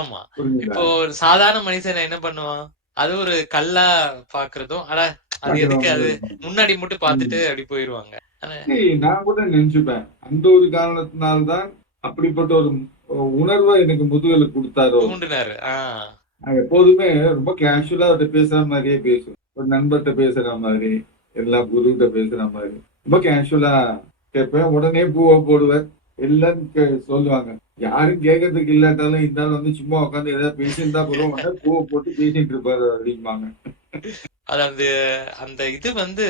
ஆமா. புரியுதா? இப்போ ஒரு சாதாரண மனுஷன் என்ன பண்ணுவான்? அது ஒரு கல்லா பாக்குறதும், அது எதுக்கு பாக்குறவங்க அது இருப்பாங்க. முன்னாடி மட்டும் பாத்துட்டு ம். அப்படி போயிருவாங்க. ஆனா நான் கூட நினைச்சுப்பேன், அந்த ஒரு காரணத்தினால்தான் அப்படிப்பட்ட ஒரு உணர்வை எனக்கு முதுகல கொடுத்தாரோ. தூண்டுனாரு. நான் எப்போதுமே ரொம்ப கேஷுவலா அவர்கிட்ட பேசுற மாதிரியே பேசுவேன். ஒரு நண்பர்கிட்ட பேசுற மாதிரி, எல்லா குருகிட்ட பேசுற மாதிரி ரொம்ப கேஷுவலா கேட்பேன். உடனே பூவை போடுவேன். எல்லாரும் சொல்லுவாங்க, யாரும் கேட்கறதுக்கு இல்லாட்டாலும் இந்த ஆள் வந்து சும்மா உட்காந்து ஏதாவது பேசியிருந்தா போதும், உடனே பூவை போட்டு பேசிட்டு இருப்பாரு அப்படிம்பாங்க. அது அந்த அந்த இது வந்து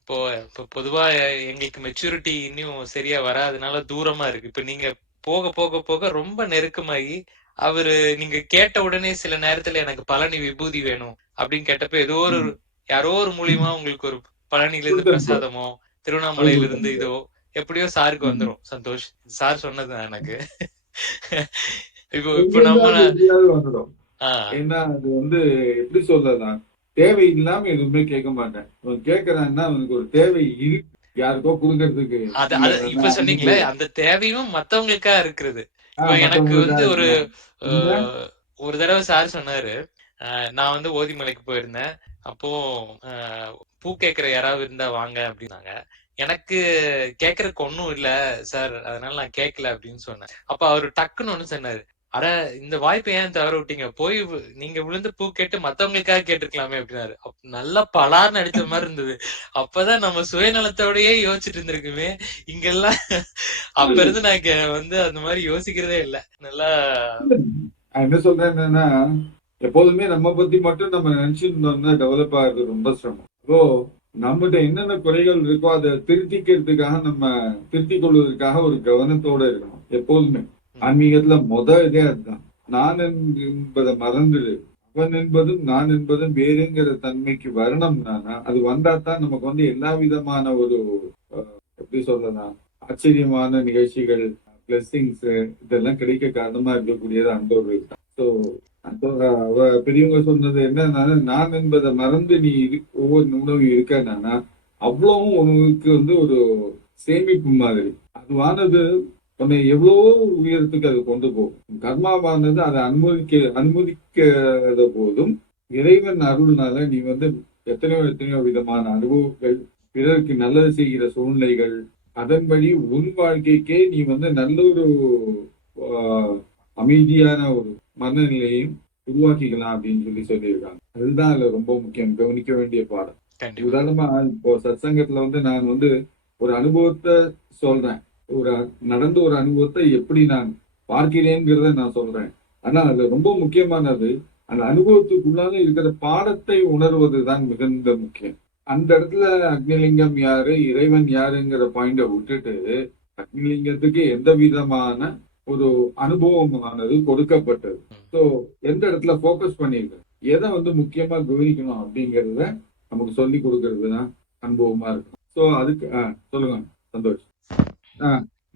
இப்போ இப்போ பொதுவா எங்களுக்கு மெச்சூரிட்டி இன்னும் சரியா வராதனால தூரமா இருக்கு. இப்ப நீங்க போக போக போக ரொம்ப நெருக்கமாகி அவரு நீங்க கேட்ட உடனே சில நேரத்துல எனக்கு பழனி விபூதி வேணும் அப்படின்னு கேட்டப்ப ஏதோ ஒரு ம். யாரோ ஒரு மூலியமா உங்களுக்கு ஒரு பழனில இருந்து கொடுத்தனுப்புவார். பிரசாதமோ அது திருவண்ணாமலையில இருந்து கொடுத்தனுப்புவார். இதோ எப்படியோ சாருக்கு ம். வந்துரும். சந்தோஷ் சார் சொன்னதுதான் எனக்கு. இப்போ எங்க இப்போ நம்ம இருந்தாலும் எப்படியாவது வந்துடும். ஆஹ் ஏன்னா அது வந்து எப்படி சொல்லலாம், தேவை இல்லாம எதுவுமே கேட்க மாட்டேன். அவன் கேட்கறான்னா அவனுக்கு ஒரு தேவை இருக்கு, யாருக்கோ கொடுக்கறதுக்கு. அது அது இல்லைன்னா இப்ப அவனுக்கு சொன்னீங்களே அந்த தேவையும் மத்தவங்களுக்கா இருக்கிறது. இப்ப எனக்கு மத்தவங்களுக்கா வந்து ஒரு இருக்கணும். இல்ல. ஒரு தடவை சார் சொன்னாரு. நான் வந்து ஓதிமலைக்கு போயிருந்தேன். அப்போ அஹ், பூ கேட்கிற யாராவது இருந்தா வாங்க அப்படின்னாங்க. எனக்கு கேட்கறதுக்கு ஒண்ணும் இல்ல சார், அதனால நான் கேட்கல அப்படின்னு சொன்னேன். அப்ப அவரு டக்குன்னு ஒண்ணு சொன்னாரு. அட, இந்த வாய்ப்பை ஏன் தவற விட்டீங்க? போய் நீங்க விழுந்து பூ கேட்டு மத்தவங்களுக்காக கேட்டிருக்கலாமே அப்படின்னாரு. நல்லா பலார்னு அடிச்ச மாதிரி இருந்தது. அப்பதான் நம்ம சுயநலத்தோடயே யோசிச்சுட்டு இருந்திருக்குமே இங்கெல்லாம். அப்ப இருந்து நான் வந்து அந்த மாதிரி யோசிக்கிறதே இல்ல. நல்லா நான் என்ன சொல்றேன் என்னன்னா, எப்போதுமே நம்ம பத்தி மட்டும் நம்ம நினைச்சிட்டு இருந்தோம்னா டெவலப் ஆகுறது ரொம்ப சிரமம். இப்போ நம்மகிட்ட என்னென்ன குறைகள் இருக்கோ அதை திருத்திக்கிறதுக்காக, நம்ம திருத்திக் கொள்வதற்காக ஒரு கவனத்தோட இருக்கணும் எப்போதுமே. ம், ஆன்மீகத்துல இதே அதுதான். நான் என்பதை மறந்துடு, அவன் என்பதும் நான் என்பதும் வேறுங்கிற தன்மைக்கு வரணும்னா, அது வந்தா தான் நமக்கு வந்து எல்லா விதமான ஒரு எப்படி சொல்லலாம், ஆச்சரியமான நிகழ்ச்சிகள், பிளெஸிங்ஸ் இதெல்லாம் கிடைக்க காரணமா இருக்கக்கூடியது அன்பர்கள் தான். ஸோ பெரியவங்க சொன்னது என்னன்னா, நான் என்பதை மறந்து நீ ஒவ்வொரு உணவும் இருக்கனா, அவ்வளவும் உணவுக்கு வந்து ஒரு சேமிப்பு மாதிரி. அதுவானது உன்னை எவ்வளவோ உயரத்துக்கு அது கொண்டு போகும். கர்மாவானது அதை அனுமதிக்காத போதும் இறைவன் அருள்னால நீ வந்து எத்தனையோ எத்தனையோ விதமான அனுபவங்கள், பிறருக்கு நல்லது செய்கிற சூழ்நிலைகள், அதன்படி உன் வாழ்க்கைக்கே நீ வந்து நல்ல ஒரு ஆஹ், அமைதியான ஒரு மனநிலையும் உருவாக்கிக்கலாம் அப்படின்னு சொல்லியிருக்காங்க. அதுதான் அதுல ரொம்ப முக்கியம், கவனிக்க வேண்டிய பாடம். கண்டிப்பா. உதாரணமா இப்போ சத்சங்கத்துல வந்து நான் வந்து ஒரு அனுபவத்தை சொல்றேன். ஒரு நடந்த ஒரு அனுபவத்தை எப்படி நான் பார்க்கிறேங்கிறத நான் சொல்றேன். ஆனா அதுல ரொம்ப முக்கியமானது, அந்த அனுபவத்துக்குள்ளால இருக்கிற பாடத்தை உணர்வதுதான் மிகுந்த முக்கியம். அந்த இடத்துல அக்னிலிங்கம் யாரு, இறைவன் யாருங்கிற பாயிண்ட விட்டுட்டு, அக்னிலிங்கத்துக்கு எந்த விதமான ஒரு அனுபவமானது கொடுக்கப்பட்டது. ஸோ எந்த இடத்துல ஃபோக்கஸ் பண்ணியிருக்கேன், எதை வந்து முக்கியமா கவனிக்கணும் அப்படிங்கிறத நமக்கு சொல்லி கொடுக்கறது தான் அனுபவமா இருக்கும். ஸோ அதுக்கு சொல்லுங்க சந்தோஷ். ஆ,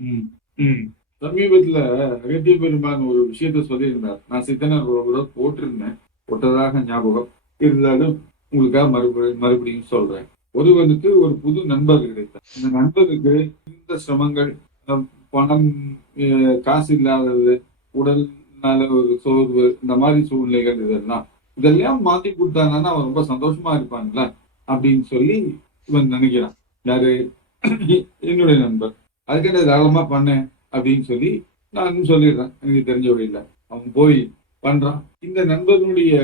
ம், ம். சமீபத்துல அகத்திய பெருமான் ஒரு விஷயத்த சொல்லியிருந்தார். நான் சித்தனர் கூட போட்டிருந்தேன், போட்டதாக ஞாபகம் இருந்தாலும் உங்களுக்காக மறுபடியும் சொல்றேன். ஒருவனுக்கு ஒரு புது நண்பர் கிடைத்தார். இந்த நண்பருக்கு இந்த சிரமங்கள், பணம், காசு இல்லாதது, உடல் நல ஒரு சோர்வு, இந்த மாதிரி சூழ்நிலைகள், இதெல்லாம் மாத்தி கொடுத்தாங்கன்னா அவன் ரொம்ப சந்தோஷமா இருப்பான்ல அப்படின்னு சொல்லி இவன் நினைக்கிறான். யாரு? என்னுடைய நண்பர். அதுக்கு என்ன தாராளமா பண்ணேன் அப்படின்னு சொல்லி நானும் சொல்லிடுறேன், எனக்கு தெரிஞ்ச வழியில. அவன் போய் பண்றான். இந்த நண்பர்களுடைய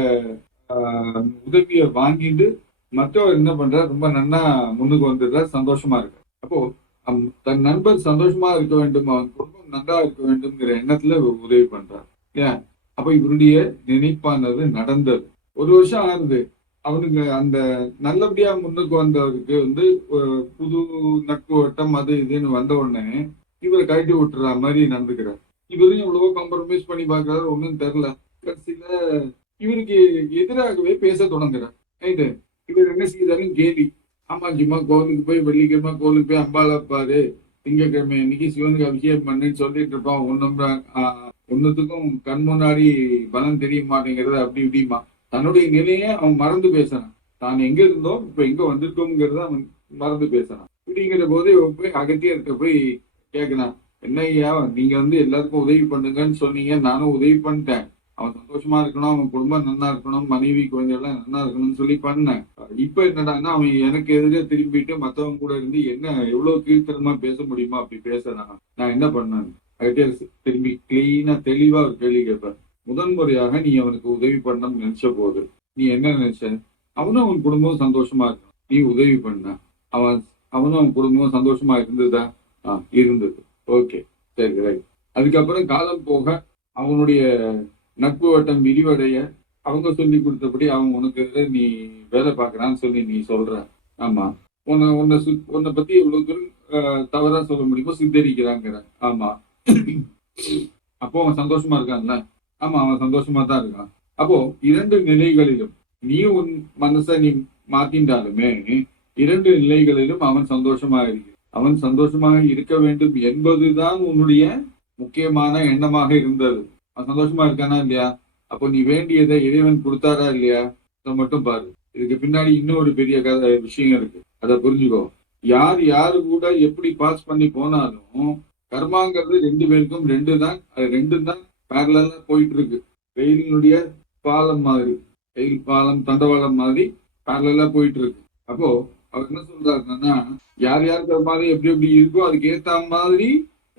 உதவியை வாங்கிட்டு மற்றவர் என்ன பண்றார், ரொம்ப நன்னா முன்னுக்கு வந்துடுறார், சந்தோஷமா இருக்கு. அப்போ தன் நண்பர் சந்தோஷமா இருக்க வேண்டும், அவன் குடும்பம் நல்லா இருக்க வேண்டும்ங்கிற எண்ணத்துல இவர் உதவி பண்றார். ஏன்? அப்ப இவருடைய நினைப்பானது நடந்தது. ஒரு வருஷம் ஆகுது. அவனுக்கு அந்த நல்லபடியா முன்னுக்கு வந்தவருக்கு வந்து புது நட்பு வட்டம் அது இதுன்னு வந்த உடனே இவரை கழட்டி விட்டுற மாதிரி நடந்துக்கிறார். இவரையும் எவ்வளவோ காம்ப்ரமைஸ் பண்ணி பாக்குறாரு, ஒன்னும் தெரியல. கடைசியில இவருக்கு எதிராகவே பேச தொடங்குறார். ரைட்டு. இவர் என்ன செய்தாலும் கேலி. ஆமா, சும்மா கோவிலுக்கு போய் வெள்ளிக்கிழமை கோவிலுக்கு போய் அம்பாளை பாரு, திங்கக்கிழமை இன்னைக்கு சிவனுக்கு அபிஷேகம் பண்ணுன்னு சொல்லிட்டு இருப்பான். ஒன்னுத்துக்கும் கண் முன்னாடி பலன் தெரிய மாட்டேங்கிறது, அப்படி இப்படிமா தன்னுடைய நிலையை அவன் மறந்து பேசுறான். தான் எங்க இருந்தோம் இப்ப எங்க வந்திருக்கோங்கிறத அவன் மறந்து பேசுறான். இப்படிங்கிற போது போய் அகத்தியர்கிட்ட போய் கேட்கிறான், என்ன ஐயா, நீங்க வந்து எல்லாருக்கும் உதவி பண்ணுங்கன்னு சொன்னீங்க, நானும் உதவி பண்ணிட்டேன். அவன் சந்தோஷமா இருக்கணும், அவன் குடும்பம் நல்லா இருக்கணும், மனைவி குழந்தைகள் நல்லா இருக்கணும்னு சொல்லி பண்ணேன். இப்ப என்னடான்னா அவன் எனக்கு எதிரே திரும்பிட்டு மத்தவங்க கூட இருந்து என்ன எவ்வளவு கீழ்த்தரமா பேச முடியுமா அப்படி பேசுறான். நான் என்ன பண்ணேன், அதுக்கிட்டே திரும்பி கிளீனா தெளிவா ஒரு கேள்வி கேட்பேன். முதன்முறையாக நீ அவனுக்கு உதவி பண்ணணும்னு நினைச்ச போது நீ என்ன நினைச்ச? அவனும் அவன் குடும்பம் சந்தோஷமா இருக்கணும், நீ உதவி பண்ண. அவனும் அவன் குடும்பம் சந்தோஷமா இருந்ததா? இருந்தது. ஓகே, சரி, ரைட். அதுக்கப்புறம் காலம் போக அவனுடைய நட்பு வட்டம் விரிவடைய அவங்க சொல்லி கொடுத்தபடி அவன் உனக்கு நீ வேலை பார்க்கறான்னு சொல்லி நீ சொல்ற. ஆமா, உன்னை பத்தி எவ்வளவு தூரம் தவறா சொல்ல முடியுமோ சித்தரிக்கிறாங்கிற. ஆமா, அப்போ அவன் சந்தோஷமா இருக்கான்ல? ஆமா, அவன் சந்தோஷமா தான் இருக்கான். அப்போ 2 நிலைகளிலும் நீ உன் மனசை நீ மாத்தின்றாலுமே 2 நிலைகளிலும் அவன் சந்தோஷமா இருக்கு. அவன் சந்தோஷமாக இருக்க வேண்டும் என்பதுதான் உன்னுடைய முக்கியமான எண்ணமாக இருந்தது. அவன் சந்தோஷமா இருக்கானா இல்லையா? அப்போ நீ வேண்டியதை இறைவன் கொடுத்தாரா இல்லையா? அதை மட்டும் பாரு. இதுக்கு பின்னாடி இன்னொரு பெரிய விஷயம் இருக்கு, அதை புரிஞ்சுக்கோ. யாரு கூட எப்படி பாஸ் பண்ணி போனாலும் கர்மாங்கிறது 2 பேருக்கும் 2 தான். அது 2 தான் பேரலா போயிட்டு இருக்கு. வெயிலினுடைய பாலம் மாதிரி, வெயில் பாலம் தண்டவாளம் மாதிரி பேரலா போயிட்டு இருக்கு. அப்போ அவர் என்ன சொல்றாருன்னா, யார் கர்மாவே எப்படி எப்படி இருக்கோ அதுக்கு ஏத்த மாதிரி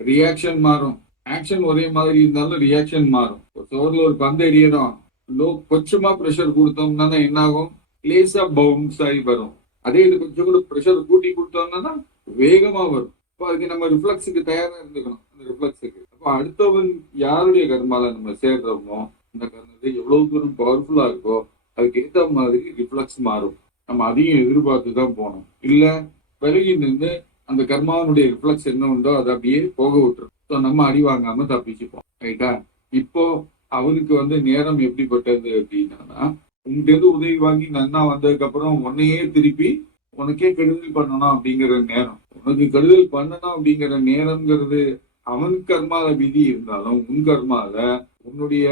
ரியாக்ஷன் மாறும். ஆக்ஷன் ஒரே மாதிரி இருந்தாலும் ரியாக்ஷன் மாறும். சோர்ல ஒரு பந்து எறியறோம், கொஞ்சமா ப்ரெஷர் கொடுத்தோம்னா என்ன ஆகும்? லேசா பவுன்ஸ் ஆகி வரும். அதே இது கொஞ்சம் கூட ப்ரெஷர் கூட்டி கொடுத்தோம்னா வேகமா வரும். அப்போ அதுக்கு நம்ம ரிஃப்ளெக்ஸுக்கு தயாரா இருந்துக்கணும். அந்த ரிஃப்ளெக்ஸுக்கு அப்போ அடுத்தவன் யாருடைய கர்மால நம்ம சேர்றோமோ அந்த கர்மத்தை எவ்வளவு தூரம் பவர்ஃபுல்லா இருக்கோ அதுக்கு ஏற்ற மாதிரி ரிஃப்ளெக்ஸ் மாறும். நம்ம அதையும் எதிர்பார்த்து தான் போகணும். இல்ல விலகி நின்று அந்த கர்மாவனுடைய ரிஃப்ளெக்ஸ் என்ன உண்டோ அதை அப்படியே போக விட்டுரும். ஸோ நம்ம அடி வாங்காம தப்பிச்சுப்போம். ரைட்டா? இப்போ அவருக்கு நேரம் எப்படிப்பட்டது அப்படின்னா, உங்ககிட்ட உதவி வாங்கி நன்னா வந்ததுக்கு அப்புறம் உன்னையே திருப்பி உனக்கே கெடுதல் பண்ணணும் அப்படிங்கிற நேரம். உனக்கு கெடுதல் பண்ணணும் அப்படிங்கிற நேரம்ங்கிறது அவன் கர்மால விதி இருந்தாலும் உன் கர்மால உன்னுடைய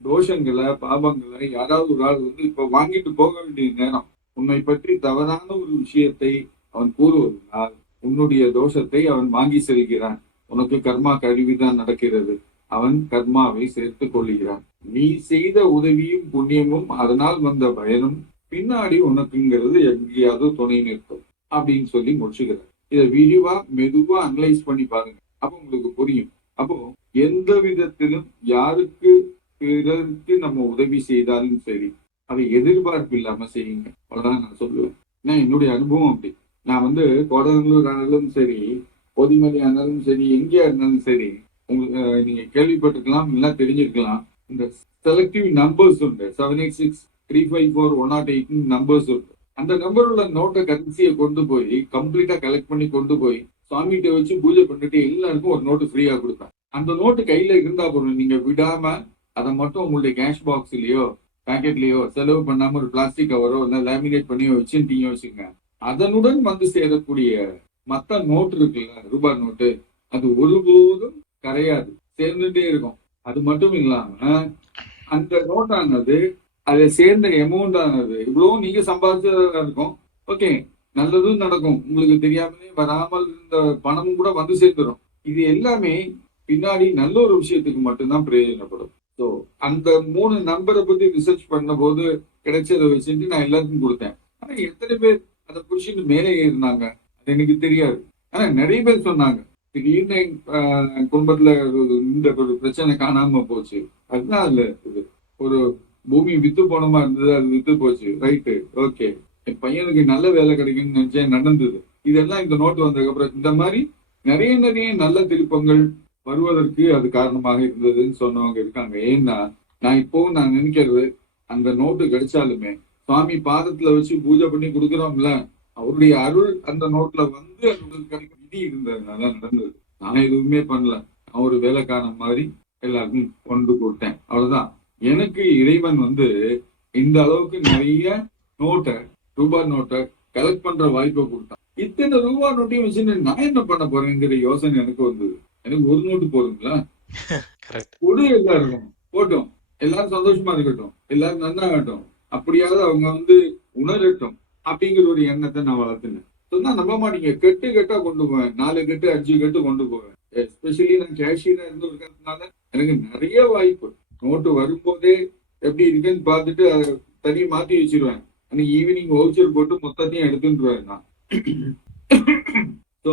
தோஷங்களை பாபங்களை யாராவது ஒரு ஆள் இப்ப வாங்கிட்டு போக வேண்டிய நேரம். உன்னை பற்றி தவறான ஒரு விஷயத்தை அவன் கூறுவதனால் உன்னுடைய தோஷத்தை அவன் வாங்கி செல்கிறான். உனக்கு கர்மா கழிவுதான் நடக்கிறது. அவன் கர்மாவை சேர்த்துக் கொள்கிறான். நீ செய்த உதவியும் புண்ணியமும் அதனால் வந்த பயனும் பின்னாடி உனக்குங்கிறது எங்கேயாவது துணை நிற்கும் அப்படின்னு சொல்லி முடிச்சுக்கிறார். இதை விரிவா மெதுவா அனலைஸ் பண்ணி பாருங்க, அப்ப உங்களுக்கு புரியும். அப்போ எந்த விதத்திலும் யாருக்கு பிறருக்கு நம்ம உதவி செய்தாலும் சரி அதை எதிர்பார்ப்பு இல்லாம செய்யுங்க. அவ்வளவுதான் நான் சொல்லுவேன். ஏன்னா என்னுடைய அனுபவம் அப்படி. நான் கோடநல்லூர் ஆனாலும் சரி, பொதிமலை ஆனாலும் சரி, எங்கேயா இருந்தாலும் சரி, உங்களுக்கு நீங்க கேள்விப்பட்டிருக்கலாம், இல்ல தெரிஞ்சிருக்கலாம். இந்த செலக்டிவ் நம்பர்ஸ் உண்டு, 786-354-108 நம்பர்ஸ் உண்டு. அந்த நம்பர் உள்ள நோட்டை கரன்சியை கொண்டு போய் கம்ப்ளீட்டா கலெக்ட் பண்ணி கொண்டு போய் சுவாமிகிட்ட வச்சு பூஜை பண்ணிட்டு எல்லாருக்கும் ஒரு நோட்டு ஃப்ரீயா கொடுப்பேன். அந்த நோட்டு கையில இருந்தா போதும். நீங்க விடாம அதை மட்டும் உங்களுடைய கேஷ் பாக்ஸ்லயோ பேக்கெட்லயோ செலவு பண்ணாம ஒரு பிளாஸ்டிக் கவரோ இல்ல லேமினேட் பண்ணி வச்சுட்டீங்க வச்சுங்க, அதனுடன் சேரக்கூடிய மத்த நோட்டு இருக்குல்ல, ரூபாய் நோட்டு, அது ஒருபோதும் கரையாது, சேர்ந்துட்டே இருக்கும். அது மட்டும் இல்லாம அந்த நோட்டானது அதை சேர்ந்த அமௌண்ட் ஆனது இவ்வளவு நீங்க சம்பாதிச்சதா இருக்கும். ஓகே, நல்லதும் நடக்கும், உங்களுக்கு தெரியாமலே வராமல் இருந்த பணமும் கூட சேர்ந்துடும். இது எல்லாமே பின்னாடி நல்ல ஒரு விஷயத்துக்கு மட்டும்தான் பிரயோஜனப்படும். ஸோ அந்த 3 நம்பரை பத்தி ரிசர்ச் பண்ண போது கிடைச்சதை வச்சுட்டு நான் எல்லாருக்கும் கொடுத்தேன். ஆனா எத்தனை பேர் அதை புடிச்சிட்டு மேலே ஏறினாங்க அது எனக்கு தெரியாது. ஆனா நிறைய பேர் சொன்னாங்க, திடீர்னு குடும்பத்துல இந்த ஒரு பிரச்சனை காணாம போச்சு, அதுதான் அதுல ஒரு பூமி வித்து போனமா இருந்தது, அது வித்து போச்சு, ரைட்டு, ஓகே, என் பையனுக்கு நல்ல வேலை கிடைக்கும்னு நினைச்சேன், நடந்தது. இதெல்லாம் இந்த நோட்டு வந்ததுக்கு அப்புறம் இந்த மாதிரி நிறைய நல்ல திருப்பங்கள் வருவதற்கு அது காரணமாக இருந்ததுன்னு சொன்னவங்க இருக்காங்க. ஏன்னா நான் நினைக்கிறது, அந்த நோட்டு கிடைச்சாலுமே சுவாமி பாதத்துல வச்சு பூஜை பண்ணி கொடுக்குறோம்ல, அவருடைய அருள் அந்த நோட்ல அது கிடைக்க விதி இருந்ததுனால நடந்தது. நான் எதுவுமே பண்ணல, நான் ஒரு வேலைக்காரன் மாதிரி எல்லாருக்கும் கொண்டு கொடுத்தேன், அவ்வளவுதான். எனக்கு இறைவன் இந்த அளவுக்கு நிறைய நோட்டை, ரூபாய் நோட்டை கலெக்ட் பண்ற வாய்ப்பை கொடுத்தான். இத்தனை ரூபாய் நோட்டையும் வச்சுன்னு நான் என்ன பண்ண போறேங்கிற யோசனை எனக்கு வந்தது. எனக்கு ஒரு நோட்டு போதுங்களா? கொடு, எல்லாருக்கும் போட்டோம், எல்லாரும் சந்தோஷமா இருக்கட்டும், எல்லாரும் நன்னாகட்டும், அப்படியாவது அவங்க உணரட்டும் அப்படிங்கிற ஒரு எண்ணத்தை நான் வளர்த்துனேன். சொன்னா நம்ப மாட்டீங்க, கெட்டா கொண்டு போவேன், 4 கெட்டு 5 கெட்டு கொண்டு போவேன். எஸ்பெஷலி நான் கேஷியரா இருந்து இருக்கிறதுனால எனக்கு நிறைய வாய்ப்பு நோட்டு வரும்போதே எப்படி இருக்குன்னு பார்த்துட்டு அதை தனியாக மாற்றி வச்சிருவேன். அன்னைக்கு ஈவினிங் வவுச்சர் போட்டு மொத்தத்தையும் எடுத்துருவேன் நான். ஸோ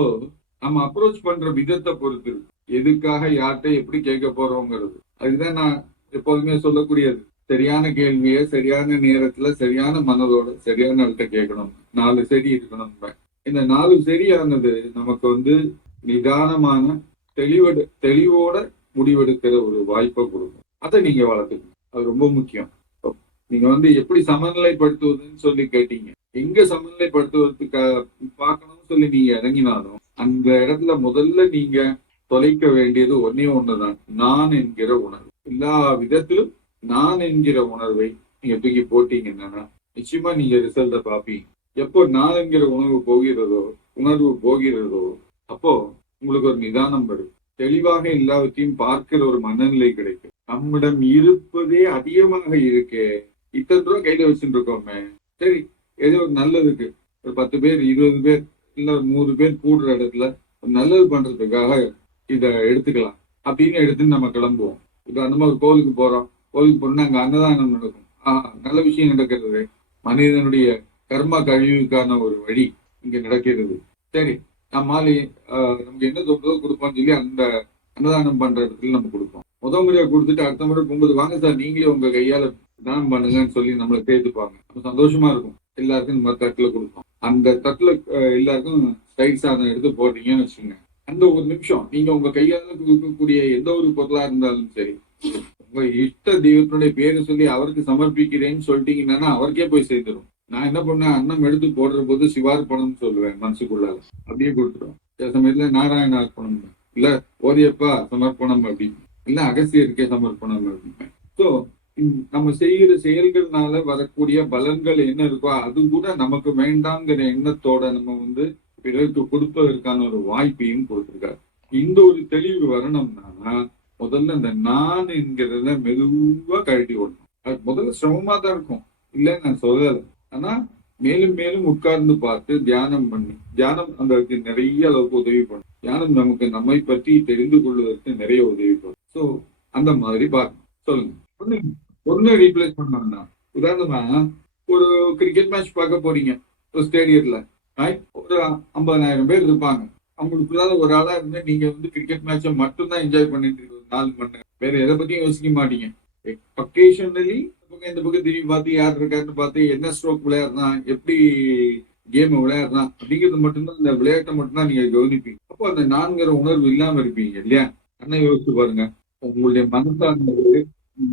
நம்ம அப்ரோச் பண்ற விதத்தை பொறுத்து இருக்கு. எதுக்காக யார்கிட்ட எப்படி கேட்க போறோங்கிறது. அதுதான் நான் எப்போதுமே சொல்லக்கூடியது. சரியான கேள்வியை சரியான நேரத்துல சரியான மனதோட சரியான இடத்த கேட்கணும். 4 சரி இருக்கணும். இந்த 4 சரியானது நமக்கு வந்து நிதானமான தெளிவோட முடிவெடுக்கிற ஒரு வாய்ப்பை கொடுக்கும். அதை நீங்க வளர்த்துக்கணும். அது ரொம்ப முக்கியம். நீங்க வந்து எப்படி சமநிலைப்படுத்துவதுன்னு சொல்லி கேட்டீங்க. எங்க சமநிலைப்படுத்துவதற்கு பார்க்கணும்னு சொல்லி நீங்க இறங்கினாலும் அந்த இடத்துல முதல்ல நீங்க தொலைக்க வேண்டியது ஒன்னே ஒண்ணுதான், நான் என்கிற உணர்வு. எல்லா விதத்திலும் நான் என்கிற உணர்வை நீங்க தூக்கி போட்டீங்கன்னா நிச்சயமா நீங்க ரிசல்ட்ட பாப்பீங்க. எப்போ நான் என்கிற உணர்வு போகிறதோ அப்போ உங்களுக்கு ஒரு நிதானம் வரும். தெளிவாக எல்லாவற்றையும் பார்க்கிற ஒரு மனநிலை கிடைக்கும். நம்மிடம் இருப்பதே அதிகமாக இருக்கே, இத்தனை ரூபா கையில வச்சுட்டு இருக்கோமே, சரி ஏதோ ஒரு நல்லதுக்கு ஒரு 10 பேர் 20 பேர் இல்ல 100 பேர் கூடுற இடத்துல ஒரு நல்லது பண்றதுக்காக இதை எடுத்துக்கலாம் அப்படின்னு எடுத்துன்னு நம்ம கிளம்புவோம். இப்ப அந்த மாதிரி கோவிலுக்கு போறோம். கோவிலுக்கு போனா அங்க அன்னதானம் நடக்கும். நல்ல விஷயம் நடக்கிறது. மனிதனுடைய கர்ம கழிவுக்கான ஒரு வழி இங்க நடக்கிறது. சரி நம்மாலே நமக்கு என்ன தோன்றதோ கொடுப்போம்னு சொல்லி அந்த அன்னதானம் பண்ற இடத்துல நம்ம கொடுப்போம். முதல் முறையா கொடுத்துட்டு அடுத்த முறை போகும்போது வாங்க சார் நீங்களே உங்க கையால தானம் பண்ணுங்கன்னு சொல்லி நம்மளை சேர்த்துப்பாங்க. சந்தோஷமா இருக்கும். எல்லாருக்கும் நம்ம தட்டுல கொடுப்போம். அந்த தட்டுல எல்லாருக்கும் ஸ்டைல் சாதம் எடுத்து போட்டீங்கன்னு வச்சுக்கோங்க. அந்த ஒரு நிமிஷம் நீங்க உங்க கையால கொடுக்கக்கூடிய எந்த ஒரு பொருளா இருந்தாலும் சரி, உங்க இஷ்ட தெய்வத்தினுடைய பேரு சொல்லி அவருக்கு சமர்ப்பிக்கிறேன்னு சொல்லிட்டீங்கன்னா அவருக்கே போய் சேர்ந்துடும். நான் என்ன பண்ணேன், அன்னம் எடுத்து போடுற போது சிவார்ப்பணம்னு சொல்லுவேன் மனசுக்குள்ளால. அப்படியே கொடுத்துருவேன். சில சமயத்துல நாராயண அர்ப்பணம், இல்ல ஓரியப்பா சமர்ப்பணம் அப்படின்னு, இல்ல அகசியருக்கே சமர்ப்பணம் அப்படின்னு. ஸோ நம்ம செய்கிற செயல்கள்னால வரக்கூடிய பலன்கள் என்ன இருக்கோ அது கூட நமக்கு வேண்டாங்கிற எண்ணத்தோட நம்ம வந்து பிறருக்கு கொடுப்பதற்கான ஒரு வாய்ப்பையும் கொடுத்திருக்காரு. இந்த ஒரு தெளிவு வரணும்னா முதல்ல இந்த நான் என்கிறத மெதுவா கழட்டி விடணும். அது முதல்ல சிரமமா தான் இருக்கும், இல்ல நான் சொல்லல. ஆனா மேலும் மேலும் உட்கார்ந்து பார்த்து தியானம் பண்ணி, தியானம் அந்த நிறைய அளவுக்கு உதவி பண்ணும். தியானம் நமக்கு நம்மை பற்றி தெரிந்து கொள்வதற்கு நிறைய உதவி பண்ணும். ஸோ அந்த மாதிரி பாருங்க. சொல்லுங்க. ஒண்ணு ரீப்ளேஸ் பண்ணா உதாரணமா ஒரு கிரிக்கெட் மேட்ச் பார்க்க போறீங்க ஒரு ஸ்டேடியத்துல. ஒரு 50,000 பேர் இருப்பாங்க. அவங்களுக்குள்ளால ஒரு ஆளா இருந்து நீங்க வந்து கிரிக்கெட் மேட்சை மட்டும்தான் என்ஜாய் பண்ணிட்டு இருக்கீங்க 4 மணி நேரம். வேற எதை பத்தியும் யோசிக்க மாட்டீங்க. ஒகேஷனலி இந்த பக்கம் திரும்பி பார்த்து யார் இருக்காருன்னு பார்த்து என்ன ஸ்ட்ரோக் விளையாடுறான், எப்படி கேம் விளையாடுறான் அப்படிங்கிறது மட்டும்தான், அந்த விளையாட்டை மட்டும்தான் நீங்க கவனிப்பீங்க. அப்போ அந்த நான்கிற உணர்வு இல்லாம இருப்பீங்க இல்லையா? அண்ணன் யோசிச்சு பாருங்க. உங்களுடைய மனசானது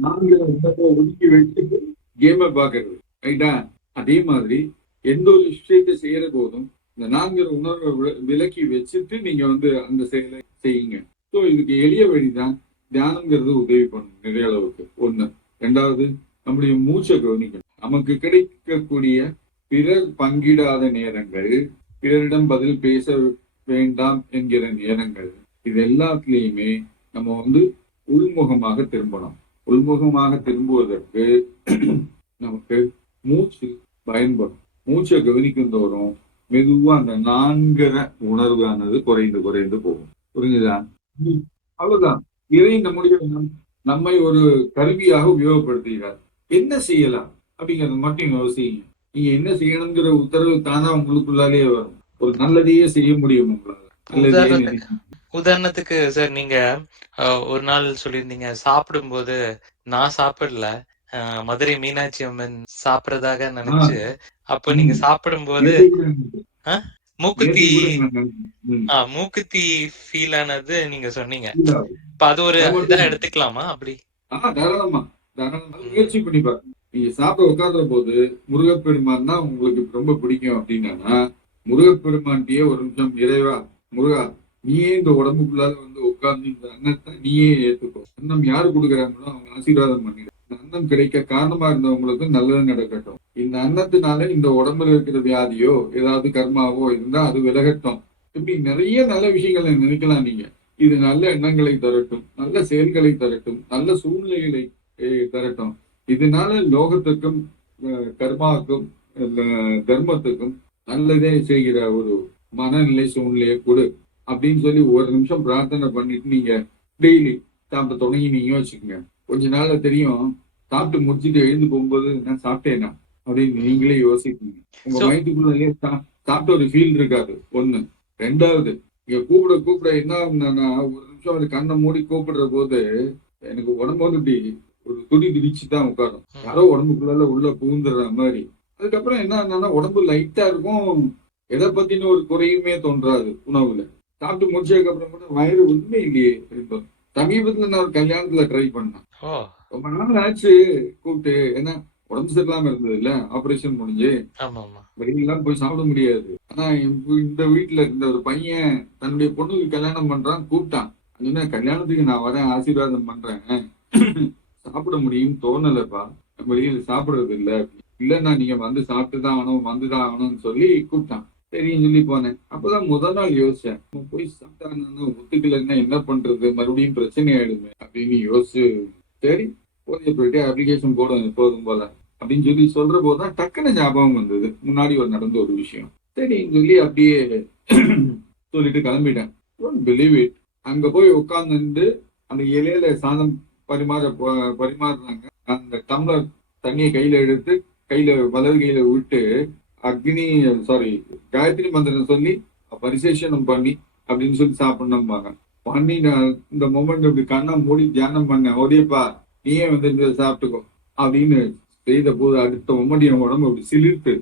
நான்கிற உணர்வை ஒதுக்கி வச்சுட்டு கேமை பாக்குறது, ரைட்டா? அதே மாதிரி எந்த ஒரு விஷயத்தை செய்யற போதும் இந்த நான்கிற உணர்வை விலக்கி வச்சுட்டு நீங்க வந்து அந்த செயலை செய்யுங்க. ஸோ இதுக்கு எளிய வழிதான் தியானம்ங்கிறது உதவி பண்ணும் நிறைய அளவுக்கு. ஒண்ணு. ரெண்டாவது, நம்முடைய மூச்சை கவனிக்கணும். நமக்கு கிடைக்கக்கூடிய பிறர் பங்கிடாத நேரங்கள், பிறரிடம் பதில் பேச வேண்டாம் என்கிற நேரங்கள், இது எல்லாத்துலயுமே நம்ம வந்து உள்முகமாக திரும்பணும். உள்முகமாக திரும்புவதற்கு நமக்கு மூச்சு பயன்படும். மூச்சை கவனிக்கும் தோறும் மெதுவா அந்த நான்கிற உணர்வானது குறைந்து குறைந்து போகும். புரிஞ்சுதா? அவ்வளவுதான். இதை நம்முடைய நம்மை ஒரு கருவியாக உபயோகப்படுத்துகிறார். என்ன செய்யலாம் அப்படிங்கறது மட்டும் யோசிங்க. நீங்க என்ன செய்யணுங்கிற உத்தரவு தானா உங்களுக்குள்ளாலே வரும். ஒரு நல்லதையே செய்ய முடியும் உங்களால. உதாரணத்துக்கு சார், நீங்க ஒரு நாள் சொல்லியிருந்தீங்க சாப்பிடும்போது நான் சாப்பிடல, மதுரை மீனாட்சி அம்மன் சாப்பிடறதாக நினைச்சு, அப்ப நீங்க சாப்பிடும்போது மூக்குத்தி ஃபீல் ஆனது நீங்க சொன்னீங்க. இப்ப அது ஒரு இதா எடுத்துக்கலாமா? அப்படி தாராளமா முயற்சி பண்ணி பாருங்க. நீங்க சாப்பிட உட்கார்ற போது முருகப்பெருமான் தான் உங்களுக்கு ரொம்ப பிடிக்கும் அப்படின்னா முருகப்பெருமான்கிட்டயே ஒரு நிமிஷம், இறைவா முருகா நீயே இந்த உடம்புக்குள்ளால வந்து உட்கார்ந்து இந்த அன்னத்தை நீயே ஏத்துக்கோ. அன்னம் யாரு கொடுக்குறாங்களோ அவங்க ஆசீர்வாதம் பண்ணிடு. இந்த அன்னம் கிடைக்க காரணமா இருந்தவங்களுக்கு நல்லது நடக்கட்டும். இந்த அன்னத்தினால இந்த உடம்புல இருக்கிற வியாதியோ ஏதாவது கர்மாவோ இருந்தா அது விலகட்டும். இப்படி நிறைய நல்ல விஷயங்களை நினைக்கலாம் நீங்க. இது நல்ல எண்ணங்களை தரட்டும், நல்ல செயல்களை தரட்டும், நல்ல சூழ்நிலைகளை தரட்டும். இதனால லோகத்துக்கும் கர்மாவுக்கும் தர்மத்துக்கும் நல்லதே செய்கிற ஒரு மனநிலை சூழ்நிலையை கொடு அப்படின்னு சொல்லி ஒரு நிமிஷம் பிரார்த்தனை பண்ணிட்டு நீங்க டெய்லி சாப்பிட தொடங்கி நீங்க வச்சுக்கோங்க. கொஞ்ச நாள்ல தெரியும். சாப்பிட்டு முடிச்சுட்டு எழுந்து போகும்போது நான் சாப்பிட்டேனா அப்படின்னு நீங்களே யோசிப்பீங்க. உங்க சோ வயிற்றுக்குள்ளேயே சாப்பிட்ட ஒரு ஃபீல் இருக்காது. ஒண்ணு. ரெண்டாவது, இங்க கூப்பிட கூப்பிட என்ன ஆகும்னா, ஒரு நிமிஷம் அது கண்ணை மூடி கூப்பிடுற போது எனக்கு உடம்பு வந்து இப்படி ஒரு துடி துடிச்சு தான் உட்காரும். யாரோ உடம்புக்குள்ள உள்ள புகுந்துடுற மாதிரி. அதுக்கப்புறம் என்ன ஆகும்னா உடம்பு லைட்டா இருக்கும். எதை பத்தின ஒரு குறையுமே தோன்றாது உணவுல. சாப்பிட்டு முடிச்சதுக்கு அப்புறம் கூட வயிறு உண்மை இல்லையே இருக்கும். சமீபத்துல நான் ஒரு கல்யாணத்துல ட்ரை பண்ணேன். ஓ ரொம்ப நாள் ஆச்சு கூப்பிட்டு. ஏன்னா உடம்பு சரியில்லாம இருந்தது இல்ல, ஆபரேஷன் முடிஞ்சு ஆமா ஆமா வெளியெல்லாம் போய் சாப்பிட முடியாது. ஆனா இந்த வீட்டுல இருந்த ஒரு பையன் தன்னுடைய பொண்ணுக்கு கல்யாணம் பண்றான், கூப்பிட்டான். என்ன கல்யாணத்துக்கு நான் வரேன், ஆசீர்வாதம் பண்றேன், சாப்பிட முடியும் தோணலப்பா, நம்ம வெளியில சாப்பிடுறது இல்ல. இல்லன்னா நீங்க வந்து சாப்பிட்டுதான் ஆகணும், வந்துதான் ஆகணும்னு சொல்லி கூப்பிட்டான். சரின்னு சொல்லி போனேன். அப்பதான் முதல் நாள் யோசிச்சேன், நம்ம போய் சாப்பிட்டாங்கன்னா ஒத்துக்கலைன்னா என்ன பண்றது, மறுபடியும் பிரச்சனை ஆயிடுமே அப்படின்னு யோசிச்சு, சரி போய் போயிட்டு அப்ளிகேஷன் போடுவேன் எப்போதும் போல அப்படின்னு சொல்லி சொல்ற போதுதான் டக்குன்னு ஞாபகம் வந்தது முன்னாடி ஒரு நடந்த ஒரு விஷயம். சரின்னு சொல்லி அப்படியே சொல்லிட்டு கிளம்பிட்டேன். பிலீவ் இட், அங்க போய் உட்கார்ந்து அந்த இலையில சாதம் பரிமாறுறாங்க. அந்த டம்ளர் தண்ணியை கையில எடுத்து கையில வலது கையில விட்டு அக்னி சாரி காயத்ரி மந்திரம் சொல்லி பரிசேஷனம் பண்ணி அப்படின்னு சொல்லி சாப்பிடணும்பாங்க. பண்ணி நான் இந்த மொமெண்ட் இப்படி கண்ணை மூடி தியானம் பண்ணேன். ஓடியப்பா நீயே வந்து இந்த சாப்பிட்டுக்கோ அப்படின்னு செய்த போது அடுத்த மொமெண்ட் என் உடம்பு அப்படி சிலிர்த்து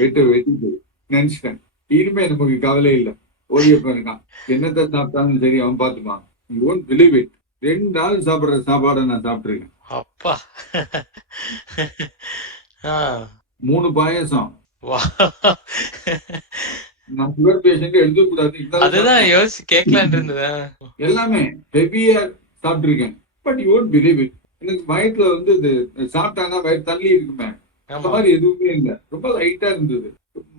வெட்டிட்டு நினைச்சிட்டேன். இனிமே நமக்கு கவலை இல்லை. ஓடியப்பா இருக்கான், என்னத்தை சாப்பிட்டாலும் சரி அவன் பார்த்துப்பான். யூ ஒன்ட் பிலீவ் இட், 2 நாள் சாப்பிடுற சாப்பாடை நான் சாப்பிட்டுருக்கேன். அப்பா 3 பாயாசம். வா நான் சுகர் பேஷண்ட் எடுத்துக்க கூடாது, அதுதான் யோசிச்சு கேட்கலான் இருந்ததா. எல்லாமே ஹெவியா சாப்பிட்டுருக்கேன். But you won't believe it, எனக்கு வயிற்றுல வந்து இது சாப்பிட்டானா வயிறு தள்ளி இருக்குமே, அந்த மாதிரி எதுவுமே இல்லை. ரொம்ப லைட்டா இருந்தது.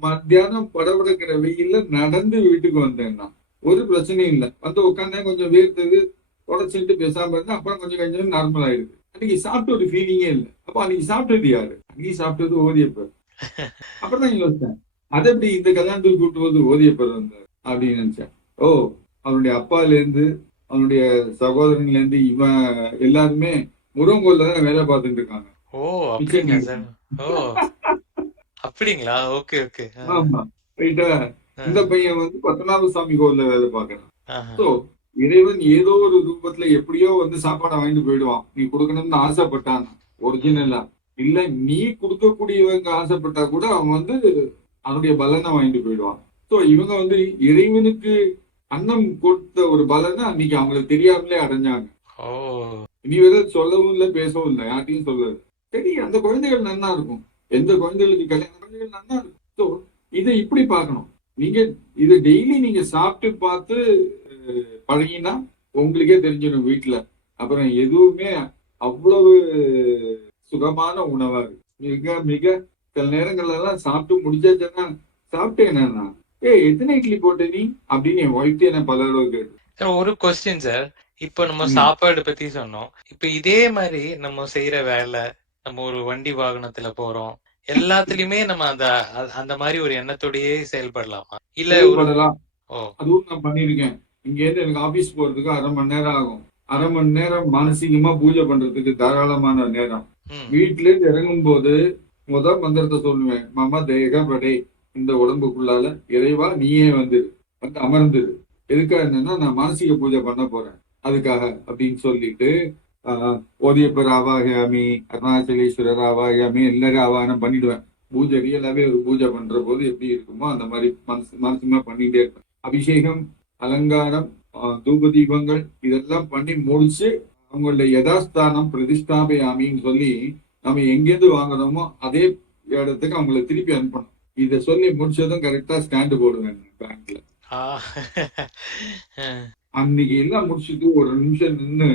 மத்தியானம் படபடக்கிற வெயில்ல நடந்து வீட்டுக்கு வந்தேன். நான் ஒரு பிரச்சனையும் இல்லை. வந்து உட்காந்தேன், கொஞ்சம் வேர்த்தது, உடச்சிட்டு பேசாம இருந்தேன். அப்புறம் கொஞ்சம் கொஞ்சம் நார்மல் ஆயிடுது. அன்னைக்கு சாப்பிட்ட ஒரு ஃபீலிங்கே இல்லை. அப்ப அன்னைக்கு சாப்பிட்டது யாரு? அன்னைக்கு சாப்பிட்டது ஓதியப்பர். அப்புறம் தான் யோசிச்சேன், அதை எப்படி இந்த கல்யாணத்துக்கு கூப்பிட்டு போது ஓதியப்பர் வந்தார் அப்படின்னு நினைச்சேன். ஓ, அவனுடைய அப்பால இருந்து அவனுடைய சகோதரன்ல இருந்து இவன் எல்லாருமே முருங்கோல்ல தான் வேலை பார்த்துட்டு இருக்காங்க. ஓ அப்படிங்களா சார்? ஓ அப்படிங்களா? Okay okay. ஆமா ரைட்டா. இந்த பையன் வந்து பத்மநாப சாமி கோவில்ல வேலை பார்க்கறான். ஆஹா. சோ இறைவன் ஏதோ ஒரு ரூபத்துல எப்படியோ வந்து சாப்பாடை வாங்கிட்டு போயிடுவான். நீ கொடுக்கணும்னு ஆசைப்பட்டான் ஒரிஜினலா. இல்ல நீ கொடுக்கக்கூடியவங்க ஆசைப்பட்டா கூட அவன் வந்து அவனுடைய பலனை வாங்கிட்டு போயிடுவான். சோ இவங்க வந்து இறைவனுக்கு அன்னம் கொடுத்த ஒரு பலனை அன்னைக்கு அவங்களுக்கு தெரியாமலே அடைஞ்சாங்க. ஓ இனி வேற சொல்லவும் இல்லை, பேசவும் இல்லை, யார்ட்டையும் சொல்லாது. சரி, அந்த குழந்தைகள் நன்னா இருக்கும். எந்த குழந்தைகளுக்கு கல்யாண குழந்தைகள் நன்னா இருக்கும். ஸோ இதை இப்படி பார்க்கணும். நீங்க இதை டெய்லி நீங்க சாப்பிட்டு பார்த்து பழகினா உங்களுக்கே தெரிஞ்சிடும் வீட்டுல. அப்புறம் எதுவுமே அவ்வளவு சுகமான உணவா இருக்கு. மிக மிக சில நேரங்கள்ல எல்லாம் சாப்பிட்டு முடிச்சாச்சுன்னா சாப்பிட்டேன்னா எத்தனை இட்லி போட்ட நீ அப்படின்னு என் ஒய்ஃப்டே நான் பல அளவு கேட்டு. சார் ஒரு கொஸ்டின் சார், இப்ப நம்ம சாப்பாடு பத்தி சொன்னோம். இப்ப இதே மாதிரி நம்ம செய்யற வேலை, நம்ம ஒரு வண்டி வாகனத்துல போறோம், எல்லாத்துலயுமே நம்ம அந்த மாதிரி ஒரு எண்ணத்தோடயே செயல்படலாமா? இல்ல செயல்படலாம். ஓ அதுவும் நான் பண்ணிருக்கேன். இங்க இருந்து எனக்கு ஆபீஸ் போறதுக்கு 1/2 மணி நேரம் ஆகும். 1/2 மணி நேரம் மானசீகமா பூஜை பண்றதுக்கு தாராளமான நேரம். வீட்டுல இருந்து இறங்கும் போது முதல் மந்திரத்தை சொல்லுவேன், மாமா தேகா படே, இந்த உடம்புக்குள்ளால இறைவா நீயே வந்து அமர்ந்துரு. எதுக்காக என்னன்னா நான் மானசீக பூஜை பண்ண போறேன் அதுக்காக அப்படின்னு சொல்லிட்டு ஓதியப்பர் ஆவாகாமி, அருணாச்சலேஸ்வரர் ஆவாகாமி, எல்லாரும் ஆவாகனம் பண்ணிடுவேன். பூஜை ரியலாவே ஒரு பூஜை பண்ற போது எப்படி இருக்குமோ அந்த மாதிரி மனசுமா பண்ணிட்டே இருப்பேன். அபிஷேகம், அலங்காரம், தூப தீபங்கள் இதெல்லாம் பண்ணி முடிச்சு அவங்களுடைய யதாஸ்தானம் பிரதிஷ்டாபயாமின்னு சொல்லி நம்ம எங்கேருந்து வாங்குறோமோ அதே இடத்துக்கு அவங்களை திருப்பி அனுப்பணும். இதை சொல்லி முடிச்சதும் கரெக்டா ஸ்டாண்டு போடுவேன் பேங்க்ல. அன்னைக்கு எல்லாம் முடிச்சுட்டு ஒரு நிமிஷம் நின்று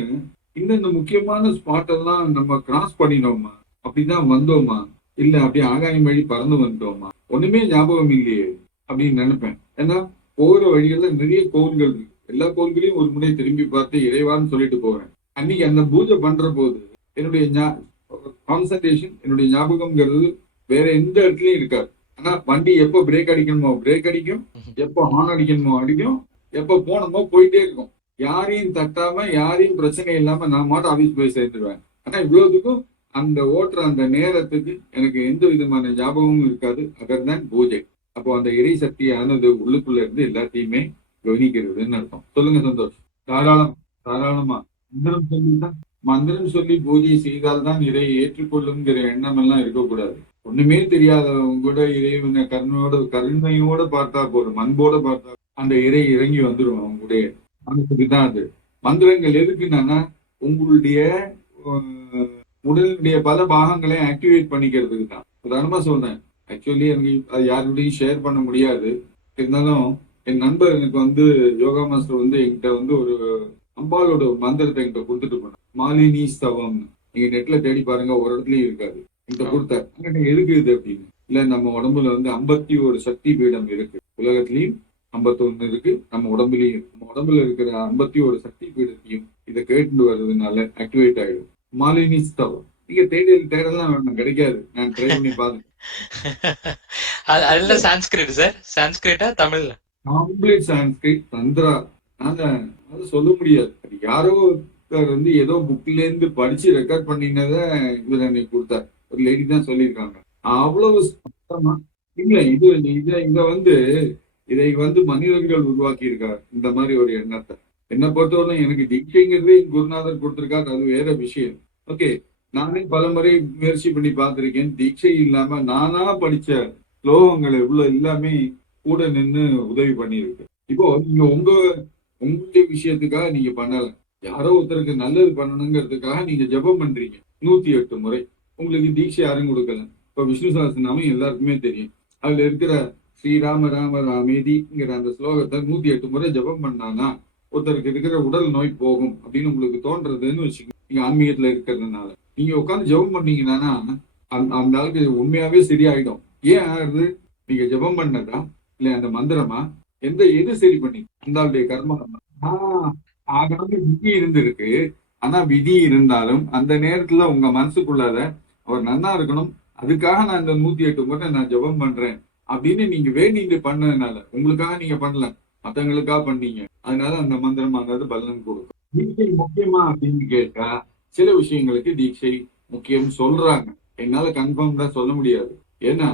இந்த முக்கியமான ஸ்பாட் எல்லாம் நம்ம கிராஸ் பண்ணினோமா, அப்படிதான் வந்தோமா, இல்ல அப்படியே ஆகாயம் வழி பறந்து வந்துட்டோமா, ஒண்ணுமே ஞாபகம் இல்லையே அப்படின்னு நினைப்பேன். ஏன்னா போகிற வழிகள்ல நிறைய கோவில்கள் இருக்கு. எல்லா கோவில்களையும் ஒரு முறை திரும்பி பார்த்து இறைவான்னு சொல்லிட்டு போவேன். அன்னைக்கு அந்த பூஜை பண்ற போது என்னுடைய கான்சன்ட்ரேஷன், என்னுடைய ஞாபகம்ங்கிறது வேற எந்த இடத்துலயும் இருக்காது. ஆனா வண்டி எப்போ பிரேக் அடிக்கணுமோ பிரேக் அடிக்கும், எப்போ ஹார்ன் அடிக்கணுமோ அடிக்கும், எப்போ போனோமோ போயிட்டே இருக்கும். யாரையும் தட்டாம யாரையும் பிரச்சனை இல்லாம நான் மாட்டும் ஆபீஸ் போய் சேர்ந்துருவேன். ஆனா இவ்வளவுக்கும் அந்த ஓட்டுற அந்த நேரத்துக்கு எனக்கு எந்த விதமான ஞாபகமும் இருக்காது. அதர்தான் பூஜை. அப்போ அந்த இறை சக்தியானது உள்ளுக்குள்ள இருந்து எல்லாத்தையுமே கவனிக்கிறதுன்னு அர்த்தம். சொல்லுங்க சந்தோஷ். தாராளம், தாராளமா. மந்திரம் சொல்லிதான், மந்திரம் சொல்லி பூஜை செய்தால்தான் இறை ஏற்றுக்கொள்ளுங்கிற எண்ணம் எல்லாம் இருக்கக்கூடாது. ஒண்ணுமே தெரியாதவங்க கூட இறைவனை கருணையோட பார்த்தா போதும், அன்போட பார்த்தா அந்த இறை இறங்கி வந்துடும் அவங்க கூட. அதுதான் அது. மந்திரங்கள் எதுக்குன்னா உங்களுடைய உடலுடைய பல பாகங்களையும் ஆக்டிவேட் பண்ணிக்கிறதுக்கு தான். உதாரணமா சொல்றேன், ஆக்சுவலி எனக்கு அது யாருடையும் ஷேர் பண்ண முடியாது. இருந்தாலும் என் நண்பர் எனக்கு வந்து யோகா மாஸ்டர் வந்து என்கிட்ட வந்து ஒரு அம்பாலோட ஒரு மந்திரத்தை என்கிட்ட கொடுத்துட்டு போனேன். மாலினி ஸ்தவம். நீங்க நெட்ல தேடி பாருங்க, ஒரு இடத்துலயும் இருக்காது. என்கிட்ட கொடுத்தார். எதுக்கு இது அப்படின்னு. இல்ல, நம்ம உடம்புல வந்து 51 சக்தி பீடம் இருக்கு. உலகத்திலயும் 51 இருக்கு, நம்ம உடம்புலயும். நம்ம உடம்புல இருக்கிற 51 சக்தி பீடத்தையும் இதை கேட்டு வர்றதுனால ஆக்டிவேட் ஆயிடும். மாலினி ஸ்தவம். நீங்க தேடலாம் வேணும், கிடைக்காது. நான் ட்ரை பண்ணி பார்த்துட்டேன். அதுல சான்ஸ்கிரிட் சார், சான்ஸ்கிரிட்டா தமிழ்ல? கம்ப்ளீட் சான்ஸ்கிரிட் தந்திரா. அது சொல்ல முடியாது. அது யாரோ ஒருத்தர் வந்து ஏதோ புக்ல இருந்து படிச்சு ரெக்கார்ட் பண்ணினத இவர் அன்னைக்கு கொடுத்தார். ஒரு லேடி தான் சொல்லியிருக்காங்க. அவ்வளவு சுத்தமா இல்ல. இதை வந்து மனிதர்கள் உருவாக்கி இருக்காரு இந்த மாதிரி ஒரு எண்ணத்தை. என்னை பொறுத்தவரை எனக்கு தீட்சைங்கிறது என் குருநாதர் கொடுத்திருக்காரு, அது வேற விஷயம். ஓகே, நானே பல முறை முயற்சி பண்ணி பார்த்திருக்கேன். தீட்சை இல்லாம நானா படிச்ச ஸ்லோகங்கள் எவ்வளவு எல்லாமே கூட நின்று உதவி பண்ணியிருக்கு. இப்போ நீங்க உங்களுடைய விஷயத்துக்காக நீங்க பண்ணல, யாரோ ஒருத்தருக்கு நல்லது பண்ணணுங்கிறதுக்காக நீங்க ஜெபம் பண்றீங்க 108 முறை. உங்களுக்கு தீட்சை யாரும் கொடுக்கல. இப்ப விஷ்ணு சஹஸ்ரநாமம் எல்லாருக்குமே தெரியும். அதுல இருக்கிற ஸ்ரீராம ராம ராமேதிங்கிற அந்த ஸ்லோகத்தை 108 முறை ஜெபம் பண்ணானா ஒருத்தருக்கு இருக்கிற உடல் நோய் போகும் அப்படின்னு உங்களுக்கு தோன்றதுன்னு வச்சுக்கோங்க. நீங்க ஆன்மீகத்துல இருக்கிறதுனால நீங்க உட்காந்து ஜெபம் பண்ணீங்கன்னா அந்த ஆளுக்கு உண்மையாவே சரியாயிடும். ஏன் ஆகுது? நீங்க ஜெபம் பண்ணதா இல்ல அந்த மந்திரமா, எது சரி பண்ணி அந்த ஆளுடைய கர்மா. ஆகாம விதி இருந்திருக்கு. ஆனா விதி இருந்தாலும் அந்த நேரத்துல உங்க மனசுக்குள்ளாத அவர் நன்னா இருக்கணும், அதுக்காக நான் இந்த 108 முறை நான் ஜெபம் பண்றேன் அப்படின்னு நீங்க வேண்டிட்டு பண்ணதுனால, உங்களுக்காக நீங்க பண்ணல, மத்தவங்களுக்காக பண்ணீங்க. அதனால அந்த மந்திரமானது பலன் கொடுக்கும். தீட்சை முக்கியமா அப்படின்னு கேட்டா சில விஷயங்களுக்கு தீட்சை முக்கியம் சொல்றாங்க. என்னால கன்ஃபார்ம் தான் சொல்ல முடியாது. ஏன்னா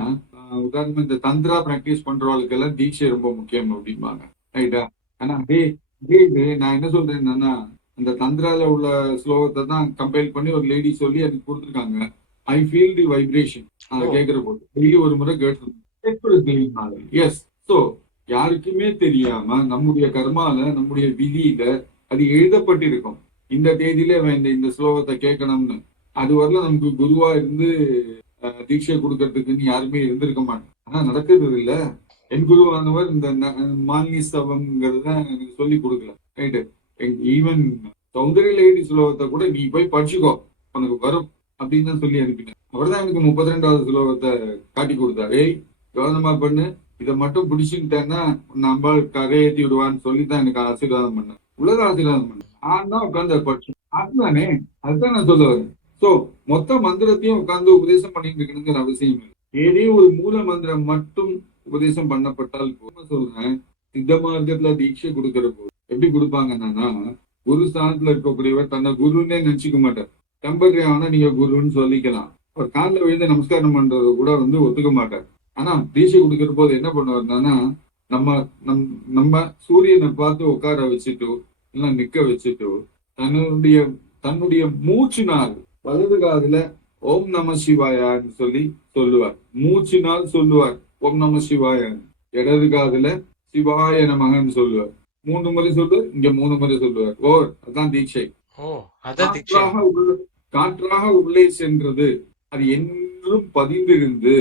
உதாரணம் இந்த தந்திரா பிராக்டிஸ் பண்றவங்களுக்கு எல்லாம் தீட்சை ரொம்ப முக்கியம் அப்படிம்பாங்க. ரைட்டா? ஆனா இது நான் என்ன சொல்றேன் என்னன்னா, அந்த தந்திரால உள்ள ஸ்லோகத்தை தான் கம்பைல் பண்ணி ஒரு லேடி சொல்லி எனக்கு கொடுத்துருக்காங்க. I feel the vibration. அதை கேட்கிற போது டெய்லி ஒரு முறை கேட்டு. எஸ். சோ யாருக்குமே தெரியாம நம்முடைய கர்மால, நம்முடைய விதியில அது எழுதப்பட்டிருக்கும். இந்த தேதியில இந்த ஸ்லோகத்தை கேட்கணும்னு. அது வரல நமக்கு குருவா இருந்து தீட்சை கொடுக்கறதுக்குன்னு யாருமே இருந்திருக்க மாட்டேன். ஆனா நடக்கிறது இல்ல. என் குருவானவர் இந்த மாலினி ஸ்தவம்ங்கிறத எனக்கு சொல்லி கொடுக்கல. ரைட்டு? ஈவன் சௌந்தரிய லேடி ஸ்லோகத்தை கூட நீ போய் படிச்சுக்கோ, உனக்கு வரும் அப்படின்னு தான் சொல்லி அனுப்பினேன். அவர் தான் எனக்கு 32வது ஸ்லோகத்தை காட்டி கொடுத்தாரு. யோசனை பண்ணு, இதை மட்டும் பிடிச்சுக்கிட்டேன்னா நம்ம கரையேற்றி விடுவான்னு சொல்லித்தான் எனக்கு ஆசீர்வாதம் பண்ணேன். உலக ஆசீர்வாதம் பண்ணேன். ஆனா உட்காந்து படிச்சு அதுதானே, அதுதான் நான் சொல்ல வரேன். சோ மொத்த மந்திரத்தையும் உட்கார்ந்து உபதேசம் பண்ணிட்டு இருக்கணுங்கிற அவசியம் இல்லை. ஏதே ஒரு மூல மந்திரம் மட்டும் உபதேசம் பண்ணப்பட்டால் சொல்றேன். சித்த மார்க்கத்துல தீட்சை கொடுக்கிற போது எப்படி கொடுப்பாங்கன்னா, குரு ஸ்தானத்துல இருக்கக்கூடியவர் தன்னை குருன்னே நினைச்சுக்க மாட்டார். டெம்பரரியான நீங்க குருன்னு சொல்லிக்கலாம். அவர் காலில் விழுந்து நமஸ்காரம் பண்றது கூட வந்து ஒத்துக்க மாட்டார். ஆனா தீட்சை கொடுக்கிற போது என்ன பண்ணுவாருன்னா, நம்ம சூரியனை பார்த்து உட்கார வச்சுட்டு இல்ல நிக்க வச்சுட்டு தன்னுடைய மூச்சினால் வலது காதுல ஓம் நம சிவாயான்னு சொல்லுவார். மூச்சினால் சொல்லுவார் ஓம் நம சிவாயான்னு. இடது காதுல சிவாய நமகன்னு சொல்லுவார். 3 முறை சொல்லுவார், இங்க 3 முறை சொல்லுவார். அதான் தீட்சை. காற்றாக உள்ளே சென்றது அது என்றும் பதிந்திருந்து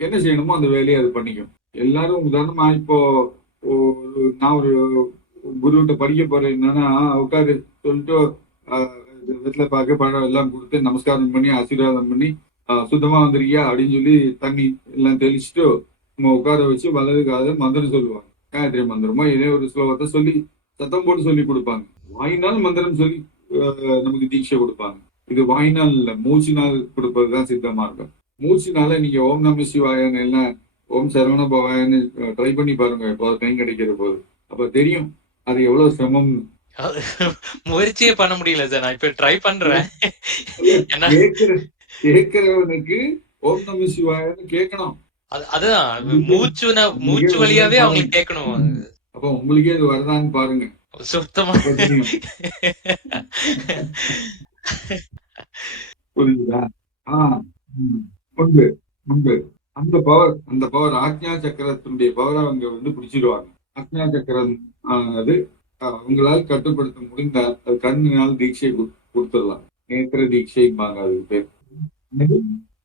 என்ன செய்யணுமோ அந்த வேலையை அது பண்ணிக்கும். எல்லாரும் உதாரணமா இப்போ நான் ஒரு குருகிட்ட படிக்க போறேன் என்னன்னா, உட்காரு சொல்லிட்டு வீட்டுல பார்க்க பழம் எல்லாம் கொடுத்து நமஸ்காரம் பண்ணி ஆசீர்வாதம் பண்ணி சுத்தமா வந்துருக்கியா அப்படின்னு சொல்லி தண்ணி எல்லாம் தெளிச்சுட்டு நம்ம உட்கார வச்சு வலது காத மந்திரம் சொல்லுவாங்க. காயத்ரி மந்திரமோ இதே ஒரு ஸ்லோகத்தை சொல்லி சத்தம் போட்டு சொல்லி கொடுப்பாங்க. வாயினால் மந்திரம் சொல்லி நமக்கு தீட்சை கொடுப்பாங்க. இது வாயினால் இல்ல, மூச்சினால் கொடுப்பதுதான் சித்தமா இருக்கும். மூச்சினால நீங்க ஓம் நம சிவாயன்னு எல்லாம் ஓம் சரவண பவாயன்னு ட்ரை பண்ணி பாருங்க எப்போது டைம் கிடைக்கிற போது. அப்ப தெரியும் அது எவ்வளவு சிரமம். முயற்சியே பண்ண முடியல சார். நான் இப்ப ட்ரை பண்றேன். ஏன்னா கேட்கிறவனுக்கு ஓம் நம சிவாயன்னு கேட்கணும். அதுதான் உங்களுக்கே மூச்சு வருதான்னு வழியாவே பாருங்க. அவங்களுக்கு கேட்கணும். அப்ப உங்களுக்கே அது வருதான்னு பாருங்க, சுத்தமா அப்ப தெரியும். புரியுதா? ஆஹ் உம் உண்டு உண்டு. அந்த பவர் ஆக்ஞா சக்கரத்தினுடைய பவரை அவங்க வந்து பிடிச்சிடுவாங்க. ஆக்ஞா சக்கரம் ஆனது அவங்களால் கட்டுப்படுத்த முடிந்தால் அது கண்ணினால் தீட்சை கொடுத்துடலாம். நேத்திர தீட்சைம்பாங்க அதுக்கு பேர்.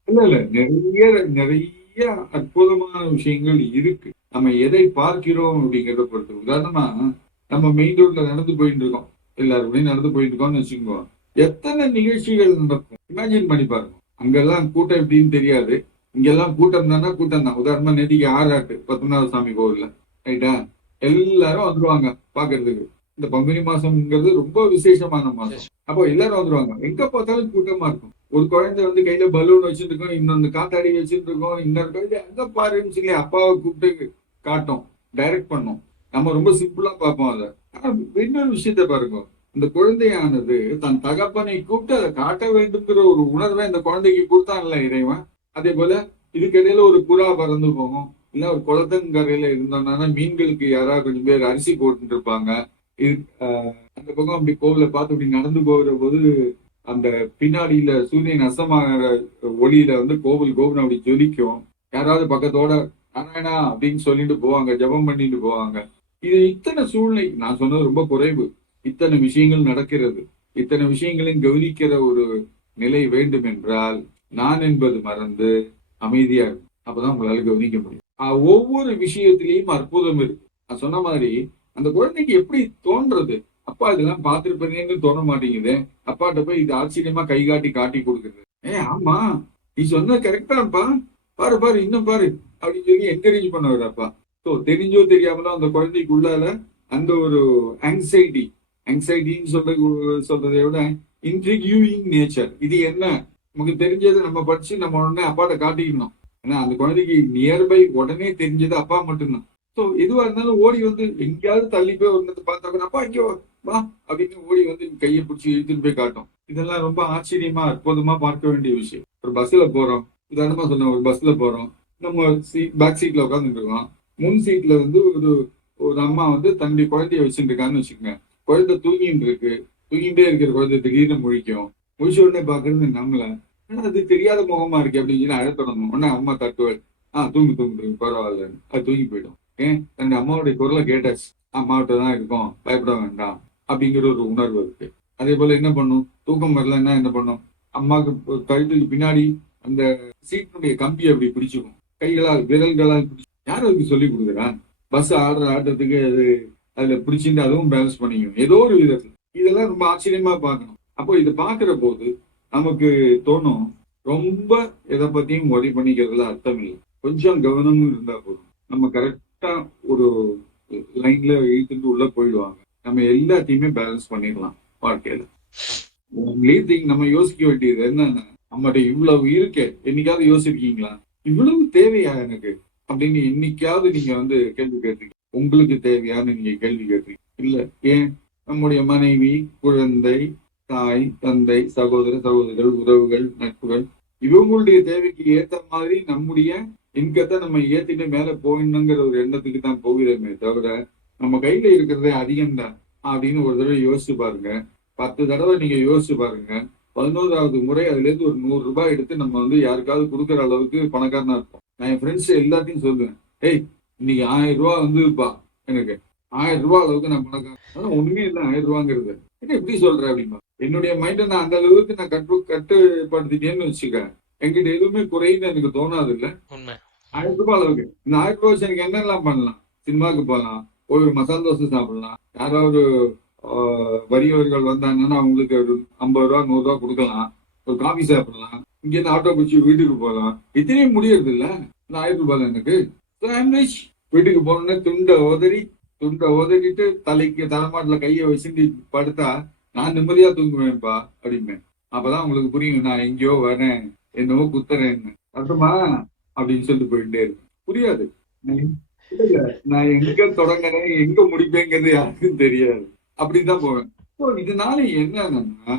இல்ல இல்ல, நிறைய நிறைய அற்புதமான விஷயங்கள் இருக்கு. நம்ம எதை பார்க்கிறோம் அப்படிங்கிறத பொறுத்து. உதாரணமா நம்ம மெயின் ரோட்ல நடந்து போயிட்டு இருக்கோம், எல்லாருமே நடந்து போயிட்டு இருக்கோம்னு வச்சுக்கோங்க. எத்தனை நிகழ்ச்சிகள் நடக்கும் இமேஜின் பண்ணி பாருங்க. அங்கெல்லாம் கூட்டம் எப்படின்னு தெரியாது, இங்கெல்லாம் கூட்டம் தானே கூட்டம் தான். உதாரணமா நேற்றுக்கு ஆறாட்டு பத்மநாப சாமி கோவில்ல, ரைட்டா, எல்லாரும் வந்துருவாங்க பாக்குறதுக்கு. இந்த பங்குனி மாசம்ங்கிறது ரொம்ப விசேஷமான மாசம். அப்போ எல்லாரும் வந்துருவாங்க. எங்க பார்த்தாலும் கூட்டமா இருக்கும். ஒரு குழந்தை வந்து கையில பலூன் வச்சுட்டு இருக்கோம், இன்னொன்னு காத்தாடி வச்சுட்டு இருக்கோம், இன்னொரு குழந்தை எங்க பாருன்னு சொல்லி அப்பாவை கூப்பிட்டு காட்டும், டைரக்ட் பண்ணும். நம்ம ரொம்ப சிம்பிளா பார்ப்போம் அதை. ஆனா இன்னொரு விஷயத்த பாருங்க, இந்த குழந்தையானது தன் தகப்பனை கூப்பிட்டு அதை காட்ட வேண்டும்ங்கிற ஒரு உணர்வை இந்த குழந்தைக்கு கொடுத்தான்ல இறைவன். அதே போல இதுக்கிடையில ஒரு புறா பறந்து போகும், இல்ல ஒரு குளத்தங்கரையில இருந்தோம்னா மீன்களுக்கு யாராவது கொஞ்சம் பேர் அரிசி போட்டுட்டு இருப்பாங்க. அந்த பக்கம் அப்படி கோவில பார்த்து அப்படி நடந்து போகிற போது அந்த பின்னாடியில சூரியன் அஸ்தமாகிற ஒளியில வந்து கோவில் கோபுரம் அப்படி ஜொலிக்கும். யாராவது பக்கத்தோட நாராயணா அப்படின்னு சொல்லிட்டு போவாங்க, ஜபம் பண்ணிட்டு போவாங்க. இது இத்தனை சூழ்நிலை, நான் சொன்னது ரொம்ப குறைவு. இத்தனை விஷயங்கள் நடக்கிறது. இத்தனை விஷயங்களையும் கவனிக்கிற ஒரு நிலை வேண்டும் என்றால் நான் என்பது மறந்து அமைதியா இருக்கும். அப்பதான் உங்களால கவனிக்க முடியும். ஒவ்வொரு விஷயத்திலையும் அற்புதம் இருக்கு. நான் சொன்ன மாதிரி அந்த குழந்தைக்கு எப்படி தோன்றது, அப்பா இதெல்லாம் பார்த்திருப்பேன்னு தோண மாட்டேங்குது. அப்பாட்ட போய் இது ஆச்சரியமா கை காட்டி கொடுக்குறது. ஆமா நீ சொன்ன கரெக்டா இருப்பா, பாரு பாரு இன்னும் பாரு அப்படின்னு சொல்லி என்கரேஜ் பண்ணவர் அப்பா. ஸோ தெரிஞ்சோ தெரியாமலோ அந்த குழந்தைக்குள்ளால அந்த ஒரு ஆங்ஸைட்டின்னு சொல்றதை விட இன்ட்ரிகியூயிங் நேச்சர். இது என்ன, நமக்கு தெரிஞ்சது நம்ம படிச்சு நம்ம உடனே அப்பாட்ட காட்டிக்கணும். ஏன்னா அந்த குழந்தைக்கு நியர்பை உடனே தெரிஞ்சது அப்பா மட்டும்தான். ஸோ எதுவா இருந்தாலும் ஓடி வந்து எங்கேயாவது தள்ளி போய் ஒன்று பார்த்தா கூட அப்பா இங்கே வா அப்படின்னு ஓடி வந்து கையை பிடிச்சி இழுத்துட்டு போய் காட்டும். இதெல்லாம் ரொம்ப ஆச்சரியமா அற்புதமா பார்க்க வேண்டிய விஷயம். ஒரு பஸ்ல போறோம், உதாரணமா சொன்ன ஒரு பஸ்ல போறோம், நம்ம பேக் சீட்ல உட்காந்துட்டு இருக்கோம். முன் சீட்ல வந்து ஒரு அம்மா வந்து தன்னுடைய குழந்தைய வச்சுட்டு இருக்கான்னு வச்சுக்கோங்க. குழந்தை தூங்கிட்டே இருக்கிற குழந்தை திடீர்னு முழிக்கும். முழிச்ச உடனே பாக்குறது நம்மள, ஆனா அது தெரியாத முகமா இருக்கு அப்படின்னு சொல்லி அழத்தணும். உடனே அம்மா தட்டுவல், தூங்கு பரவாயில்ல, அது தூங்கி போயிடும். தன்னுடைய அம்மாவுடைய குரலை கேட்டாச்சு, அம்மாவிட்ட தான் இருக்கும், பயப்பட வேண்டாம் அப்படிங்கிற ஒரு உணர்வு இருக்கு. அதே போல என்ன பண்ணும், தூக்கம் வரலன்னா என்ன பண்ணும், அம்மாவுக்கு கழுத்துக்கு பின்னாடி அந்த சீட்டினுடைய கம்பியை அப்படி பிடிச்சிக்கும், விரல்களால் பிடிச்சி. யாரும் அதுக்கு சொல்லி கொடுக்குறான்? பஸ் ஆடுற ஆட்டத்துக்கு அது அதுல பிடிச்சிட்டு அதுவும் பேலன்ஸ் பண்ணிக்கும் ஏதோ ஒரு விதத்துல. இதெல்லாம் ரொம்ப ஆச்சரியமா பார்க்கணும். அப்போ இதை பாக்குற போது நமக்கு தோணும், ரொம்ப எதை பத்தியும் ஒரி பண்ணிக்கிறதுல அர்த்தம் இல்லை. கொஞ்சம் கவனமும் இருந்தா போதும். நம்ம கரெக்டா ஒரு லைன்ல இழுத்துட்டு உள்ள போயிடுவாங்க. நம்ம எல்லாத்தையுமே பேலன்ஸ் பண்ணிடலாம் வாழ்க்கையில. நம்ம யோசிக்க வேண்டியது என்னன்னா, நம்மகிட்ட இவ்வளவு இருக்கே, என்னைக்காவது யோசிச்சிருக்கீங்களா இவ்வளவு தேவையா எனக்கு அப்படின்னு? என்னைக்காவது நீங்க வந்து கேள்வி கேட்டீங்க? உங்களுக்கு தேவையான்னு நீங்க கேள்வி கேட்டீங்க இல்ல? ஏன் நம்முடைய மனைவி, குழந்தை, தாய், தந்தை, சகோதரர்கள், உறவுகள், நட்புகள், இவங்களுடைய தேவைக்கு ஏத்த மாதிரி நம்முடைய இன்கத்தை நம்ம ஏத்திட்டு மேல போயிடணுங்கிற ஒரு எண்ணத்துக்கு தான் போகிறோமே தவிர நம்ம கையில இருக்கிறதே அதிகம்தான் அப்படின்னு ஒரு தடவை யோசிச்சு பாருங்க. 10 தடவை நீங்க யோசிச்சு பாருங்க. 11வது முறை அதுல இருந்து ஒரு 100 ரூபாய் எடுத்து நம்ம வந்து யாருக்காவது கொடுக்குற அளவுக்கு பணக்காரனா இருப்போம். நான் என் ஃப்ரெண்ட்ஸ் எல்லாத்தையும் சொல்லுவேன், இன்னைக்கு 1000 ரூபாய் வந்துப்பா, எனக்கு 1000 ரூபாய் அளவுக்கு நான் பணக்காரன். அதான் ஒண்ணுமே இல்லை 1000 ரூபாங்கிறது. என்ன எப்படி சொல்றேன் அப்படின்னா, என்னுடைய மைண்டை நான் அந்த அளவுக்கு நான் கட்டுப்படுத்திட்டேன்னு வச்சுக்க, என்கிட்ட எதுவுமே குறைன்னு எனக்கு தோணாது. இல்ல 1000 ரூபாய் அளவுக்கு இந்த 1000 ரூபாய் வச்சு எனக்கு என்னெல்லாம் பண்ணலாம்? சினிமாவுக்கு போகலாம், போய் ஒரு மசாலா தோசை சாப்பிடலாம், யாராவது வறியவர்கள் வந்தாங்கன்னா அவங்களுக்கு ஒரு 50 ரூபா 100 ரூபா கொடுக்கலாம், ஒரு காஃபி சாப்பிடலாம், இங்க இருந்து ஆட்டோ பிடிச்சி வீட்டுக்கு போகலாம். இத்தனையும் முடியறது இல்ல இந்த 1000 ரூபாய் எனக்கு. வீட்டுக்கு போனோன்னே துண்டை உதறிட்டு தலைமாட்டில கையை வச்சுட்டு படுத்தா நான் நிம்மதியா தூங்குவேன்ப்பா அப்படிமே. அப்பதான் உங்களுக்கு புரியும், நான் எங்கேயோ வரேன், என்னவோ குத்துறேன்னு அர்த்தமா அப்படின்னு சொல்லிட்டு போயிட்டே இருக்கு. புரியாது, நான் எங்க தொடங்குறேன் எங்க முடிப்பேங்கிறது யாருக்கும் தெரியாது. அப்படிதான் போவேன். ஸோ இதனால என்னன்னா,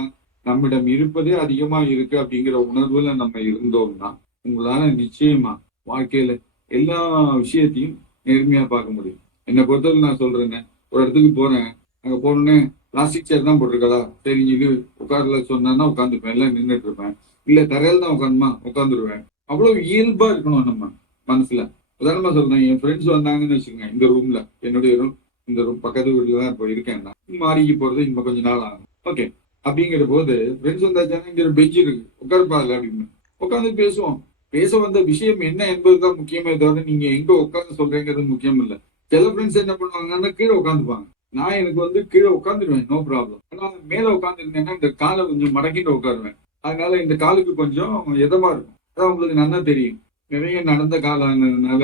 நம்மிடம் இருப்பதே அதிகமா இருக்கு அப்படிங்கிற உணர்வுல நம்ம இருந்தோம்னா, உங்களால நிச்சயமா வாழ்க்கையில எல்லா விஷயத்தையும் நேர்மையா பார்க்க முடியும். என்னை பொறுத்தவரை நான் சொல்றேங்க, ஒரு இடத்துக்கு போறேன். அங்க போனோடனே பிளாஸ்டிக் சேர் தான் போட்டிருக்கதா, சரி இது உட்கார்ல சொன்னா உட்காந்துப்பேன், எல்லாம் நின்றுட்டு இருப்பேன். இல்ல தரையில தான் உட்காந்துமா உட்காந்துருவேன். அவ்வளவு இயல்பா இருக்கணும் நம்ம மனசுல. உதாரணமா சொல்றேன், என் ஃப்ரெண்ட்ஸ் வந்தாங்கன்னு வச்சுக்கோங்க, இந்த ரூம்ல என்னுடைய ரூம், இந்த ரூம் பக்கத்து வீட்டுல தான் இப்போ இருக்கேன். மாறிக்கு போறது இன்னும் கொஞ்ச நாள் ஆகும். ஓகே, அப்படிங்கிற போது ஃப்ரெண்ட்ஸ் வந்தாச்சானா இங்க ஒரு பெஞ்ச் இருக்கு, உட்காருப்பாங்க அப்படின்னு உட்காந்து பேசுவோம். பேச வந்த விஷயம் என்ன என்பதுதான் முக்கியமே தவிர நீங்க எங்க உட்காந்து சொல்றீங்கிறது முக்கியம் இல்ல. சில ஃப்ரெண்ட்ஸ் என்ன பண்ணுவாங்கன்னா கீழே உட்காந்துப்பாங்க. நான் எனக்கு வந்து கீழே உட்காந்துருவேன், நோ ப்ராப்ளம். ஆனா மேல உட்காந்துருந்தேன்னா இந்த காலை கொஞ்சம் மடக்கிட்டு உட்காருவேன். அதனால இந்த காலுக்கு கொஞ்சம் எதமா இருக்கும். அதான் உங்களுக்கு நல்லா தெரியும், நிறைய நடந்த காலம்னால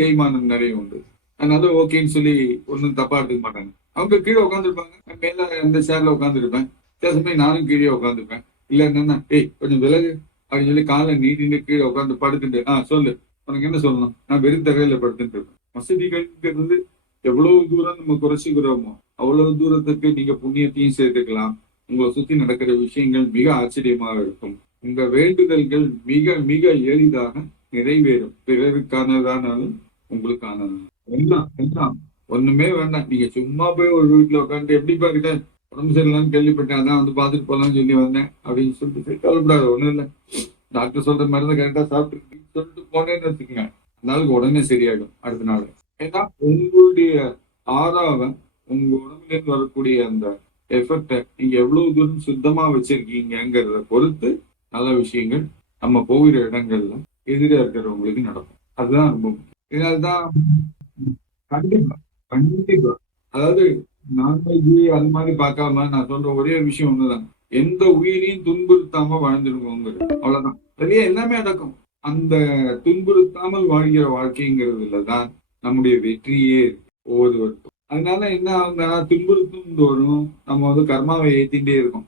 தேய்மானம் நிறைய உண்டு. அதனால ஓகேன்னு சொல்லி ஒன்றும் தப்பா எடுத்துக்க மாட்டாங்க. அவங்க கீழே உட்காந்துருப்பாங்க, மேல இந்த சேர்ல உட்காந்துருப்பேன். சில சமயம் நானும் கீழே உட்காந்துருப்பேன். இல்ல என்னன்னா, ஏய் கொஞ்சம் விலகு அப்படின்னு சொல்லி காலை நீட்டிட்டு கீழே உட்காந்து படுத்துட்டு, சொல்லு உனக்கு என்ன சொல்லணும், நான் வெறும் தரையில படுத்துட்டு இருப்பேன். வசதிகள்ங்கிறது எவ்வளவு தூரம் நம்ம குறைச்சிக்கிறோமோ அவ்வளவு தூரத்துக்கு நீங்க புண்ணியத்தையும் சேர்த்துக்கலாம். உங்களை சுத்தி நடக்கிற விஷயங்கள் மிக ஆச்சரியமாக இருக்கும். உங்க வேண்டுதல்கள் மிக மிக எளிதாக நிறைவேறும். பிறருக்கானதானாலும் உங்களுக்கானதானாலும் எல்லாம் எல்லாம் ஒண்ணுமே வேண்டாம். நீங்க சும்மா போய் ஒரு வீட்டுல உட்காந்து எப்படிப்பா கிட்ட உடம்பு சரியில்லான்னு கேள்விப்பட்டேன், அதான் வந்து பாத்துட்டு போலாம்னு சொல்லி வந்தேன் அப்படின்னு சொல்லிட்டு கவலைப்படாது, ஒண்ணும் இல்லை. டாக்டர் சொல்ற மருந்து கரெக்டா சாப்பிட்டு சொல்லிட்டு போனேன்னு வச்சுக்கோங்க, அந்த நாளுக்கு உடனே சரியாயிடும் அடுத்த நாள். ஏன்னா உங்களுடைய ஆறாவ உங்க உடம்புல இருந்து வரக்கூடிய அந்த எஃபெக்ட நீங்க எவ்வளவு தூரம் சுத்தமா வச்சிருக்கீங்கிறத பொறுத்து நல்ல விஷயங்கள் நம்ம போகிற இடங்கள்ல எதிரா இருக்கிறவங்களுக்கு நடக்கும். அதுதான் ரொம்ப முக்கியம். இதனால்தான் கண்டிப்பா கண்டிப்பா, அதாவது நான்வெஜ் அது மாதிரி பார்க்காம நான் சொல்ற ஒரே விஷயம் ஒண்ணுதான், எந்த உயிரையும் துன்புறுத்தாம வாழ்ந்துருக்கோங்கிறது, அவ்வளவுதான். அதுலயே எல்லாமே அடக்கும். அந்த துன்புறுத்தாமல் வாழ்கிற வாழ்க்கைங்கிறதுல தான் நம்முடைய வெற்றியே ஒவ்வொருவருக்கும். அதனால என்ன ஆகுங்க, துன்புறுத்தும் தோறும் நம்ம வந்து கர்மாவை ஏத்திட்டே இருக்கோம்.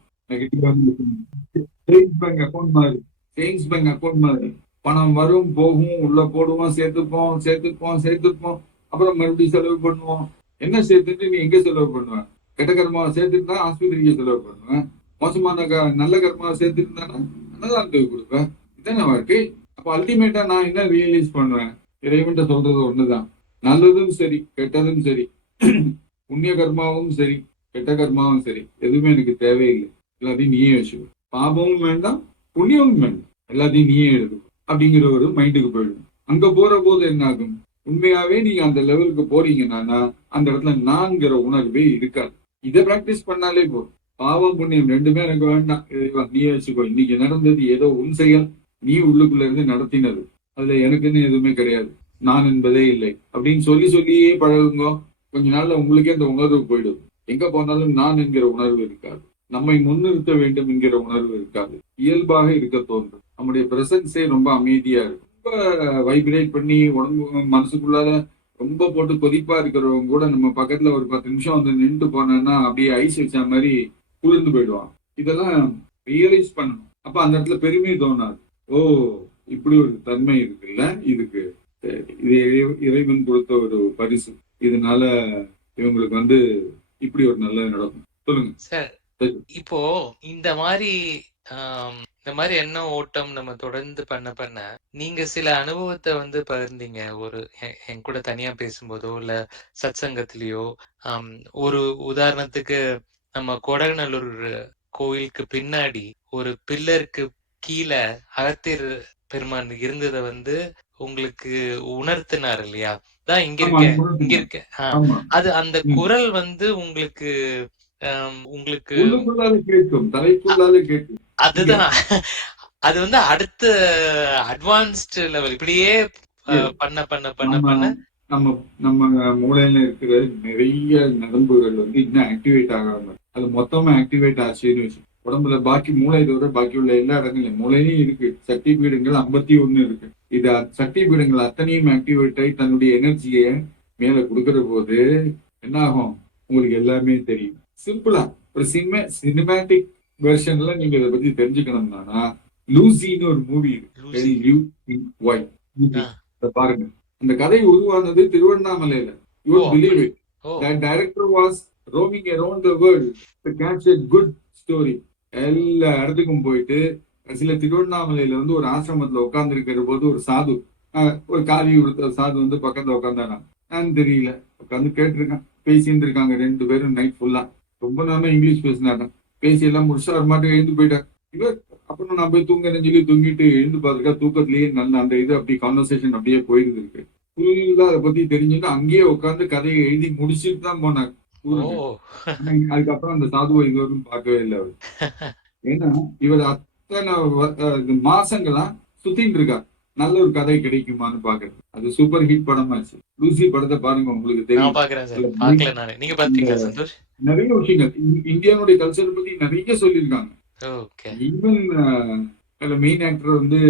சேவிங்ஸ் பேங்க் அக்கௌண்ட் மாதிரி, சேவிங்ஸ் பேங்க் அக்கௌண்ட் மாதிரி பணம் வரும் போகும், உள்ள போடுவோம், சேர்த்துப்போம் சேர்த்துப்போம் சேர்த்துப்போம், அப்புறம் மறுபடியும் செலவு பண்ணுவோம். என்ன சேர்த்துட்டு நீ எங்க செலவு பண்ணுவேன்? கெட்ட கர்மாவை சேர்த்துட்டு தான் ஆஸ்பத்திரிக்கு செலவு பண்ணுவேன். மோசமான நல்ல கர்மாவை சேர்த்துட்டு தானே அன்னதானத்துக்கு கொடுப்பேன். இதான வாழ்க்கை. அப்ப அல்டிமேட்டா நான் என்ன ரியலைஸ் பண்ணுவேன், இறைவன்ட்ட சொல்றது ஒண்ணுதான், நல்லதும் சரி கெட்டதும் சரி, புண்ணிய கர்மாவும் சரி கெட்ட கர்மாவும் சரி, எதுவுமே எனக்கு தேவையில்லை, எல்லாத்தையும் நீயே வச்சுக்கோ. பாபமும் வேண்டாம் புண்ணியமும் வேண்டாம், எல்லாத்தையும் நீயே எழுது அப்படிங்கிற ஒரு மைண்டுக்கு போயிடும். அங்க போற போது என்ன ஆகும், உண்மையாவே நீங்க அந்த லெவலுக்கு போறீங்கன்னா அந்த இடத்துல நான்கிற உணர்வே இருக்காது. இதை பிராக்டிஸ் பண்ணாலே போதும். பாவம் புண்ணியம் ரெண்டுமே எனக்கு வேண்டாம், நீயே வச்சுக்கோ. இன்னைக்கு நடந்தது ஏதோ உன் செயல், நீ உள்ளுக்குள்ள இருந்து நடத்தினது, அதுல எனக்குன்னு எதுவுமே கிடையாது, நான் என்பதே இல்லை அப்படின்னு சொல்லி சொல்லியே பழகுங்க. கொஞ்ச நாள்ல உங்களுக்கே அந்த உணர்வு போயிடும். எங்க போனாலும் நான் என்கிற உணர்வு இருக்காது, நம்மை முன்னிறுத்த வேண்டும் என்கிற உணர்வு இருக்காது, இயல்பாக இருக்க தோன்றும். நம்முடைய பிரசன்ஸே ரொம்ப அமைதியா இருக்கும். ரொம்ப வைப்ரேட் பண்ணி உடம்பு மனசுக்குள்ளார ரொம்ப போட்டு கொதிப்பா இருக்கிறவங்க கூட நம்ம பக்கத்துல ஒரு 10 நிமிஷம் வந்து நின்று போனோம்னா அப்படியே ஐஸ் வச்ச மாதிரி குளிர்ந்து போயிடுவான். இதெல்லாம் ரியலைஸ் பண்ணணும். அப்ப அந்த இடத்துல பெருமை தோணாது. ஓ, இப்படி ஒரு தன்மை இருக்குல்ல இதுக்கு, இது இறைவன் கொடுத்த ஒரு பரிசு, இதனால இவங்களுக்கு வந்து இப்படி ஒரு நல்ல நடக்கும். சொல்லுங்க சார். இப்போ இந்த மாதிரி எண்ண ஓட்டம் நம்ம தொடர்ந்து பண்ண நீங்க சில அனுபவத்தை வந்து பகிர்ந்தீங்க, ஒரு என் கூட தனியா பேசும்போதோ இல்ல சத்சங்கத்திலயோ. ஒரு உதாரணத்துக்கு நம்ம கொடகநல்லூர் கோயிலுக்கு பின்னாடி ஒரு பில்லருக்கு கீழே அகத்தியர் பெருமான் இருந்ததை வந்து உங்களுக்கு உணர்த்தினார் இல்லையா? தான் இங்க இருக்க அது அந்த குரல் வந்து உங்களுக்கு அதுதான் அது வந்து அடுத்த அட்வான்ஸ்ட் லெவல் இப்படியே பண்ண நம்ம மூளையில இருக்கிற நிறைய நரம்புகள் வந்து இன்னும் ஆக்டிவேட் ஆகாம, அது மொத்தமா ஆக்டிவேட் ஆச்சுன்னு வச்சு உடம்புல பாக்கி மூளை தவிர பாக்கி உள்ள எல்லா இடங்களையும் மூளையிலையும் இருக்கு. சக்தி பீடங்கள் 51 இருக்கு. இது சக்தி பீடங்கள் அத்தனையும் ஆக்டிவேட் ஆகி தன்னுடைய எனர்ஜியை மேல கொடுக்கற போது என்ன ஆகும் உங்களுக்கு எல்லாமே தெரியும். சிம்பிளா ஒரு சினிமேட்டிக் வெர்ஷன்ல நீங்க இதை பத்தி தெரிஞ்சுக்கணும்னா லூசின்னு ஒரு மூவி இருக்கு, பாருங்க. அந்த கதை உருவானது திருவண்ணாமலையில. Director was roaming around the world to capture good story. எல்லா இடத்துக்கும் போயிட்டு சில திருவண்ணாமலையில வந்து ஒரு ஆசிரமத்துல உட்கார்ந்து இருக்கிற போது ஒரு சாது, ஒரு காவி உடுத்த சாது வந்து பக்கத்துல உட்காந்தானா, நான் தெரியல, உட்காந்து கேட்டிருக்கான். பேசிட்டு இருக்காங்க ரெண்டு பேரும் நைட் ஃபுல்லா. ரொம்ப நேரம் இங்கிலீஷ் பேசினாங்க. பேசி எல்லாம் முடிச்சா அவர் மாட்டு எழுந்து போயிட்டார். இவர் அப்புறம் நான் போய் தூங்குறேன்னு சொல்லி தூங்கிட்டு எழுந்து பார்த்துக்கா தூக்கத்திலேயே நல்ல அந்த இது அப்படி கான்வர்சேஷன் அப்படியே போயிட்டு இருக்கு. ஃபுல்லா அதை பத்தி தெரிஞ்சுட்டு அங்கேயே உட்காந்து கதையை எழுதி முடிச்சுட்டு தான் போனார் ஊருக்கு. ஓ! ஆனா அதுக்கப்புறம் அந்த சாதுவை இதுவரைக்கும் பார்க்கவே இல்லை அவர். ஏன்னா இவர் அத்தனை மாசங்களா சுத்தின்னு இருக்கார் நல்ல ஒரு கதை கிடைக்குமான்னு பாக்குறது. அது சூப்பர் ஹிட் படமாச்சு. லூசி படத்தை பாருங்க, உங்களுக்கு நான் தெரியும். பாக்குறேன் சார். அதுல பாக்கல நானு. நீங்க இந்த பாத்தீங்களா சந்தோஷ்? நிறைய விஷயங்கள் இந்தியாவுடைய கல்ச்சர் பத்தி நிறைய சொல்லியிருக்காங்க. ஓகே. ஈவன் அதுல மெயின் ஆக்டர் வந்து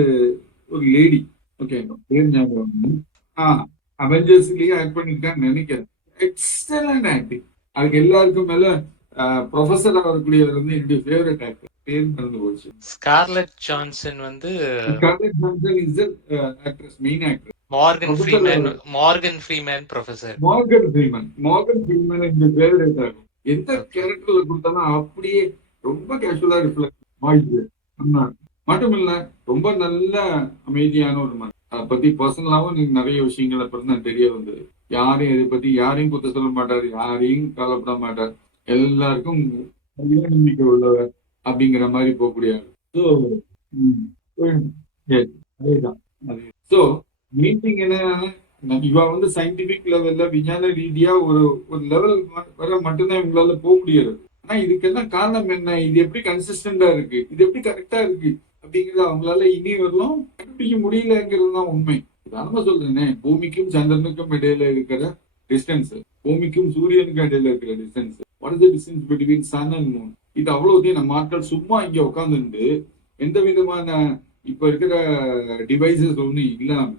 ஒரு லேடி, ஓகே பேர் ஞாபகம், அவெஞ்சர்ஸ்லயே ஆக்ட் பண்ணிருக்கான்னு நினைக்கிறேன். Excellent acting. அதுக்கு எல்லாருக்கும் மேல ப்ரொஃபஸர் வரக்கூடியவர் வந்து என்னுடைய ஃபேவரட் ஆக்டர், பேர் மறந்து போச்சு. ஸ்கார்லெட் ஜான்சன் வந்து scarlet Johnson is the actress, main actor. Morgan Freeman professor. Morgan Freeman இந்த ஃபேவரட் ஆகும். எந்த கேரக்டர்ல கொடுத்தாலும் அப்படியே ரொம்ப கேஷுவலா ரிஃப்ளெக்ட் வாய்ஸ். மட்டும் இல்ல, ரொம்ப நல்ல அமைதியான ஒரு மனிதன். அதை பத்தி பர்சனலாவும் நீங்க நிறைய விஷயங்கள் அப்புறம் தான் தெரிய வந்தது. யாரையும் இதை பத்தி யாரையும் குத்த சொல்ல மாட்டார், யாரையும் கவலைப்பட மாட்டார், எல்லாருக்கும் நம்பிக்கை உள்ளவர் அப்படிங்கிற மாதிரி போகக்கூடிய. ஸோ மீட்டிங் என்ன, இவ வந்து சயின்டிபிக் லெவல்ல விஞ்ஞான ரீதியா ஒரு ஒரு லெவல் வர மட்டும்தான் இவங்களால போக முடியாது. ஆனா இதுக்கெல்லாம் காரணம் என்ன, இது எப்படி கன்சிஸ்டண்டா இருக்கு, இது எப்படி கரெக்டா இருக்கு அப்படிங்கறது அவங்களால இனி வரலாம் கண்டுபிடிக்க முடியலங்கிறது தான் உண்மை. உதாரணமா சொல்றேனே, பூமிக்கும் சந்திரனுக்கும் இடையில இருக்கிற டிஸ்டன்ஸ், பூமிக்கும் சூரியனுக்கும் இடையில இருக்கிற distance, what is the distance between sun and moon, இது அவ்வளவுதையும் நம்ம ஆட்கள் சும்மா இங்க உட்காந்துட்டு எந்த விதமான இப்ப இருக்கிற டிவைசஸ் ஒண்ணு இல்லாம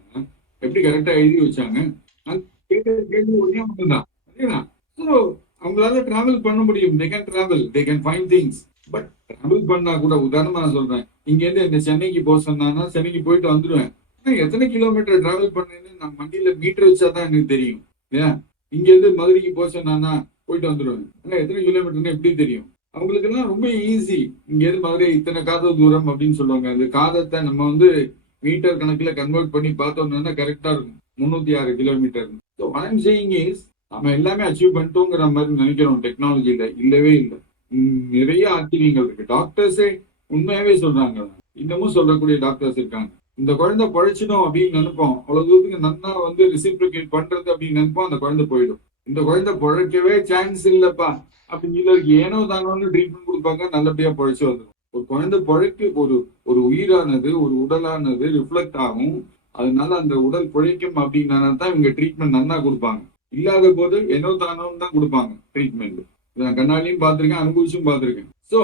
எப்படி கரெக்டா எழுதி வச்சாங்க. கேள்வி ஒரே ஒண்ணுதான், அவங்களால டிராவல் பண்ண முடியும். they can travel, they can find things. But travel பண்ணா கூட, உதாரணமா நான் சொல்றேன், இங்க இருந்து இந்த சென்னைக்கு போக சொன்னா சென்னைக்கு போயிட்டு வந்துடுவேன். எத்தனை கிலோமீட்டர் டிராவல் பண்ணேன்னு நான் வண்டியில மீட்டர் வச்சாதான் எனக்கு தெரியும். ஏன் இங்க இருந்து மதுரைக்கு போக சொன்னா போயிட்டு வந்துடுவேன். ஆனா எத்தனை கிலோமீட்டர்னு எப்படி தெரியும்? அவங்களுக்கு எல்லாம் ரொம்ப ஈஸி. இங்க இருந்து மதுரை இத்தனை காத தூரம் அப்படின்னு சொல்லுவாங்க. அந்த காதத்தை நம்ம வந்து மீட்டர் கணக்குல கன்வெர்ட் பண்ணி பார்த்தோம்னா கரெக்டா இருக்கும், 306 கிலோமீட்டர். நம்ம எல்லாமே அச்சீவ் பண்ணிட்டோங்கிற மாதிரி நினைக்கிறோம். டெக்னாலஜியில இல்லவே இல்லை, நிறைய ஆச்சரியங்கள் இருக்கு. டாக்டர்ஸே உண்மையாவே சொல்றாங்க, இன்னமும் சொல்லக்கூடிய டாக்டர்ஸ் இருக்காங்க. இந்த குழந்தை பழைச்சிடும் அப்படின்னு நினைப்போம், அவ்வளவு தூரத்துக்கு நன்னா வந்து ரிசிப்ரிகேட் பண்றது அப்படின்னு நினைப்போம், அந்த குழந்தை போயிடும். இந்த குழந்தை பழைக்கவே சான்ஸ் இல்லப்பா அப்படின்னு சொல்லி ஏனோ தானோன்னு ட்ரீட்மெண்ட் கொடுப்பாங்க, நல்லபடியா பழைச்சு வந்துடும். ஒரு குழந்தை பழைக்கு ஒரு உயிரானது, ஒரு உடலானது ரிஃப்ளெக்ட் ஆகும். அதனால அந்த உடல் பிழைக்கும் அப்படின்னா தான் இவங்க ட்ரீட்மெண்ட் நல்லா கொடுப்பாங்க. இல்லாத போது என்னோ தானோன்னு தான் கொடுப்பாங்க ட்ரீட்மெண்ட். நான் கண்ணாலையும் பார்த்திருக்கேன், அனுபவிச்சும் பார்த்திருக்கேன். சோ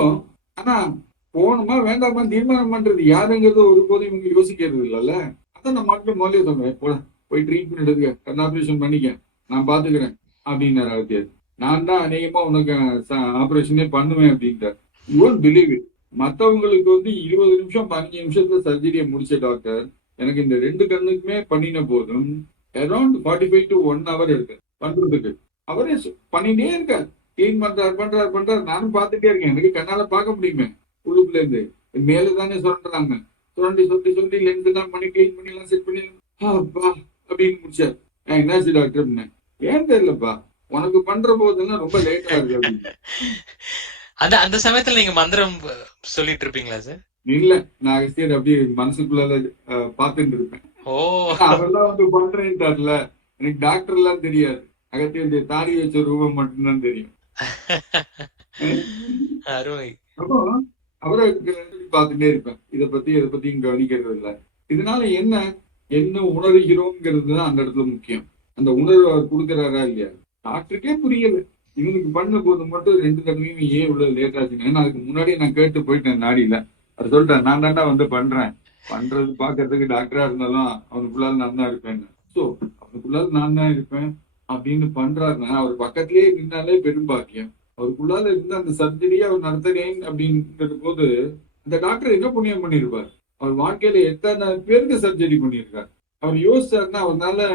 ஆனா போகணுமா வேண்டாமா தீர்மானம் பண்றது யாருங்கிறது ஒருபோதும் இவங்க யோசிக்கிறது இல்லைல்ல. அதான் நான் மட்டும் முதலே சொல்றேன், போய் ட்ரீட்மெண்ட் எடுக்க, கண் ஆபரேஷன் பண்ணிக்க, நான் பாத்துக்கிறேன் அப்படின்னாரு அவத்தியார். நான் தான் அநேகமா உனக்கு ஆபரேஷனே பண்ணுவேன் அப்படின்ட்டார். You won't believe it. மற்றவங்களுக்கு வந்து 20 நிமிஷம் 15 நிமிஷத்துல சர்ஜரியை முடிச்ச டாக்டர் எனக்கு இந்த 2 கண்ணுக்குமே பண்ணின போதும் அரௌண்ட் 45 to 1 hour இருக்கு பண்றதுக்கு. அவரே பண்ணிட்டே இருக்காரு, கிளீன் பண்றாரு. நானும் பார்த்துட்டே இருக்கேன், எனக்கு கண்ணால பார்க்க முடியுமே. உள்ளுக்குள்ள இருந்து மேலதானே சொல்றாங்க, சொல்லி லென்ஸ் எல்லாம் பண்ணி கிளீன் பண்ணி எல்லாம் செட் பண்ணி அப்படின்னு முடிச்சாரு. என்னாச்சு டாக்டர் அப்படின்னா, ஏன் தெரியலப்பா உனக்கு பண்ற போதெல்லாம் ரொம்ப லேட்டா இருக்கு அப்படின்னு. அந்த சமயத்துல நீங்க மந்திரம் சொல்லிட்டு இருப்பீங்களா சார்? இல்ல, நான் அகஸ்தியர் அப்படியே மனசுக்குள்ள பாத்துட்டு இருப்பேன். அவெல்லாம் வந்து பண்றேன்ட்டார்ல, எனக்கு டாக்டர் எல்லாம் தெரியாது, அகத்தியருடைய தாடி வச்ச ரூபம் மட்டும்தான் தெரியும். அப்போ அவரை பார்த்துட்டே இருப்பேன், இதை பத்தி இங்க கவனிக்கிறது இல்லை. இதனால என்ன உணர்கிறோம்ங்கிறது தான் அந்த இடத்துல முக்கியம். அந்த உணர்வு அவர் கொடுக்கிறாரா இல்லையா, டாக்டருக்கே புரியல. இவனுக்கு பண்ண போது மட்டும் 2 தடவையும் ஏன் இவ்வளவு லேட் ஆச்சுன்னு. ஏன்னா அதுக்கு முன்னாடியே நான் கேட்டு போயிட்டேன் நாடியில. அது சொல்லிட்டேன், நான் தாண்டா வந்து பண்றது பாக்குறதுக்கு டாக்டரா இருந்தாலும் அவனுக்குள்ளால நான் தான் இருப்பேன். சோ அவனுக்குள்ளால நான் தான் இருப்பேன் அப்படின்னு பண்றாருன்னா அவர் பக்கத்திலேயே நின்னாலே பெரும் பாக்கியம். அவருக்குள்ளால இருந்து அந்த சர்ஜரியை அவர் நடத்துறேன் அப்படிங்கிற போது அந்த டாக்டர் என்ன புண்ணியம் பண்ணிருப்பார். அவர் வாழ்க்கையில எத்தனை பேருக்கு சர்ஜரி பண்ணியிருக்கார். அவர் யோசிச்சாருன்னா அவரால்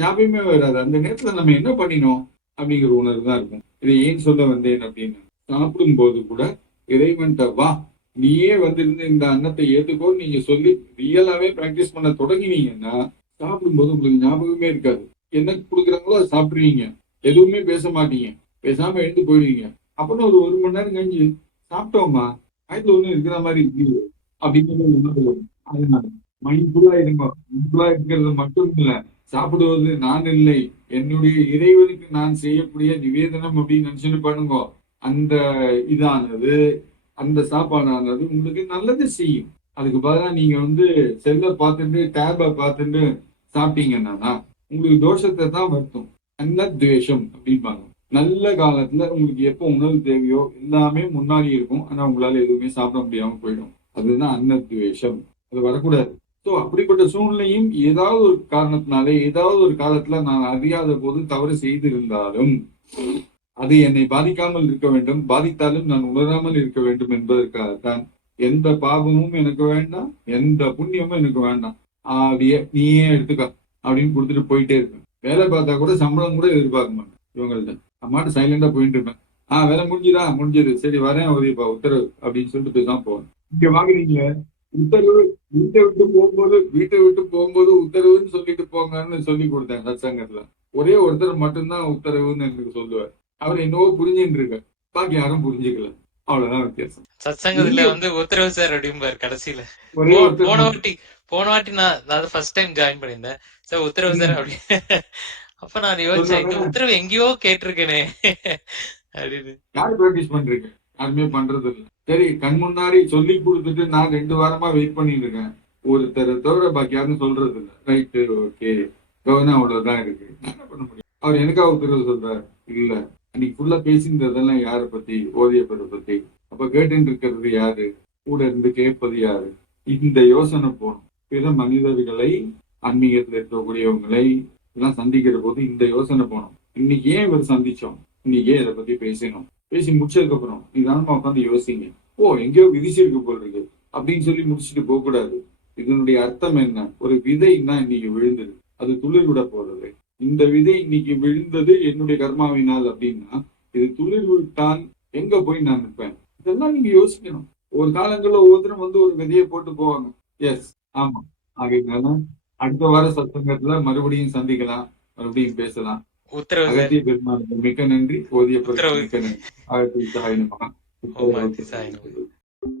ஞாபகமே வராது. அந்த நேரத்துல நம்ம என்ன பண்ணினோம் அப்படிங்கிற உணர்வு தான் இருக்கும். இதை ஏன் சொல்ல வந்தேன் அப்படின்னு, சாப்பிடும் போது கூட இறைவன்ட்ட வா, நீயே வந்திருந்து இந்த அன்னத்தை ஏத்துக்கோ நீங்க சொல்லி ரியலாவே பிராக்டிஸ் பண்ண தொடங்கினீங்கன்னா சாப்பிடும்போது உங்களுக்கு ஞாபகமே இருக்காது. என்ன கொடுக்குறாங்களோ அதை சாப்பிடுவீங்க, எதுவுமே பேச மாட்டீங்க, பேசாம எழுந்து போயிடுவீங்க. அப்புறம் ஒரு 1 மணி நேரம் கழிஞ்சு சாப்பிட்டோமா, வயித்துல ஒண்ணு இருக்கிற மாதிரி இருக்குது அப்படிங்கிறது உணர்வு வரும். அதனால மைண்ட்ஃபுல்லா இருங்க. மைண்ட்ஃபுல்லா இருக்கிறது மட்டும் இல்ல, சாப்பிடுவது நான் இல்லை, என்னுடைய இறைவனுக்கு நான் செய்யக்கூடிய நிவேதனம் அப்படின்னு நினைச்சுட்டு பண்ணுங்க. அந்த இதானது, அந்த சாப்பாடானது உங்களுக்கு நல்லது செய்யும். அதுக்கு பதிலா நீங்க வந்து செல்லை பார்த்துட்டு டேபை பார்த்துட்டு சாப்பிட்டீங்கன்னா உங்களுக்கு தோஷத்தை தான் வருத்தும். அன்ன துவேஷம் அப்படிம்பாங்க. நல்ல காலத்துல உங்களுக்கு எப்போ உணவு தேவையோ எல்லாமே முன்னாடி இருக்கும், ஆனா உங்களால எதுவுமே சாப்பிட முடியாம போயிடும். அதுதான் அன்ன துவேஷம். அது வரக்கூடாது. ஸோ அப்படிப்பட்ட சூழ்நிலையும் ஏதாவது ஒரு காரணத்தினாலே ஏதாவது ஒரு காலத்துல நான் அறியாத போது தவறு செய்திருந்தாலும் அது என்னை பாதிக்காமல் இருக்க வேண்டும், பாதித்தாலும் நான் உணராமல் இருக்க வேண்டும் என்பதற்காகத்தான் எந்த பாவமும் எனக்கு வேண்டாம், எந்த புண்ணியமும் எனக்கு வேண்டாம், அப்படியே நீயே எடுத்துக்க அப்படின்னு கொடுத்துட்டு போயிட்டே இருப்பேன். வேலை பார்த்தா கூட சம்பளம் கூட எதிர்பார்க்க மாட்டேன் இவங்கள்ட்ட. அம்மாட்டு சைலண்டா போயிட்டு இருப்பேன். வேலை முடிஞ்சுதா, முடிஞ்சது, சரி வரேன் உதவிப்பா, உத்தரவு அப்படின்னு சொல்லிட்டு பேசாம போவேன். இங்க வாங்குறீங்க உத்தரவு, வீட்டை விட்டு போகும்போது உத்தரவுன்னு சொல்லிட்டு போங்கன்னு சொல்லி கொடுத்தேன் சத்சங்கத்துல. ஒரே ஒருத்தர் மட்டும்தான் உத்தரவுன்னு எனக்கு சொல்லுவார். அவர் என்னவோ புரிஞ்சுட்டு இருக்க, பாக்கி யாரும் புரிஞ்சுக்கல. அவ்வளவுதான் வித்தியாசம். சத்சங்கத்துல வந்து உத்தரவு சார் அப்படிம்பாரு கடைசியில. ஒரே ஒருத்தர் போன வாட்டி நான் ஃபர்ஸ்ட் டைம் ஜாயின் பண்ணியிருந்தேன் சார், உத்தரவு சார் அப்படி. அப்ப நான் யோசிச்சேன், இந்த உத்தரவு எங்கேயோ கேட்டிருக்கேனே அப்படின்னு. யாரு பிராக்டிஸ் பண்றீங்க? யாருமே பண்றது இல்லை. சரி, கண் முன்னாடி சொல்லி கொடுத்துட்டு நான் 2 வாரமா வெயிட் பண்ணிட்டு இருக்கேன், ஒருத்தரை தவிர பாக்கி யாரும் சொல்றது இல்லை. ரைட்டு, ஓகே, கவனம் அவ்வளவுதான் இருக்கு, என்ன பண்ண முடியும்? அவர் எனக்கா உத்தரவு சொல்றாரு? இல்ல, அன்னைக்கு ஃபுல்லா பேசியிருந்ததெல்லாம் யாரை பத்தி? ஓதியப்பரை பத்தி. அப்ப கேட்டு இருக்கிறது யாரு? கூட இருந்து கேட்பது யாரு? இந்த யோசனை போகணும். பிற மனிதர்களை, ஆன்மீகத்துல இருக்கக்கூடியவங்களை எல்லாம் சந்திக்கிற போது இந்த யோசனை போகணும். இன்னைக்கு ஏன் இவர் சந்திச்சோம், இன்னைக்கு ஏன் இதை பத்தி பேசணும், பேசி முடிச்சதுக்கு அப்புறம் நிதானமா உட்காந்து யோசிங்க. எங்கேயோ விதிச்சிருக்கு போல் இருக்கு அப்படின்னு சொல்லி முடிச்சுட்டு போக கூடாது. இதனுடைய அர்த்தம் என்ன? ஒரு விதைன்னா இன்னைக்கு விழுந்தது, அது துளிர் விட போறது. இந்த விதை இன்னைக்கு விழுந்தது என்னுடைய கர்மாவினால் அப்படின்னா இது துளிர் விட்டால் எங்க போய் நான் நிற்பேன்? இதெல்லாம் நீங்க யோசிக்கணும். ஒரு காலங்கள்ல ஒவ்வொருத்தரும் வந்து ஒரு விதையை போட்டு போவாங்க. எஸ், ஆமா. ஆகையினால அடுத்த வார சத்சங்கத்துல மறுபடியும் சந்திக்கலாம், மறுபடியும் பேசலாம். அகத்திய பெருமாளுக்கு மிக்க நன்றி, ஓதிய மிக்க நன்றி. 16 சாயனமாக.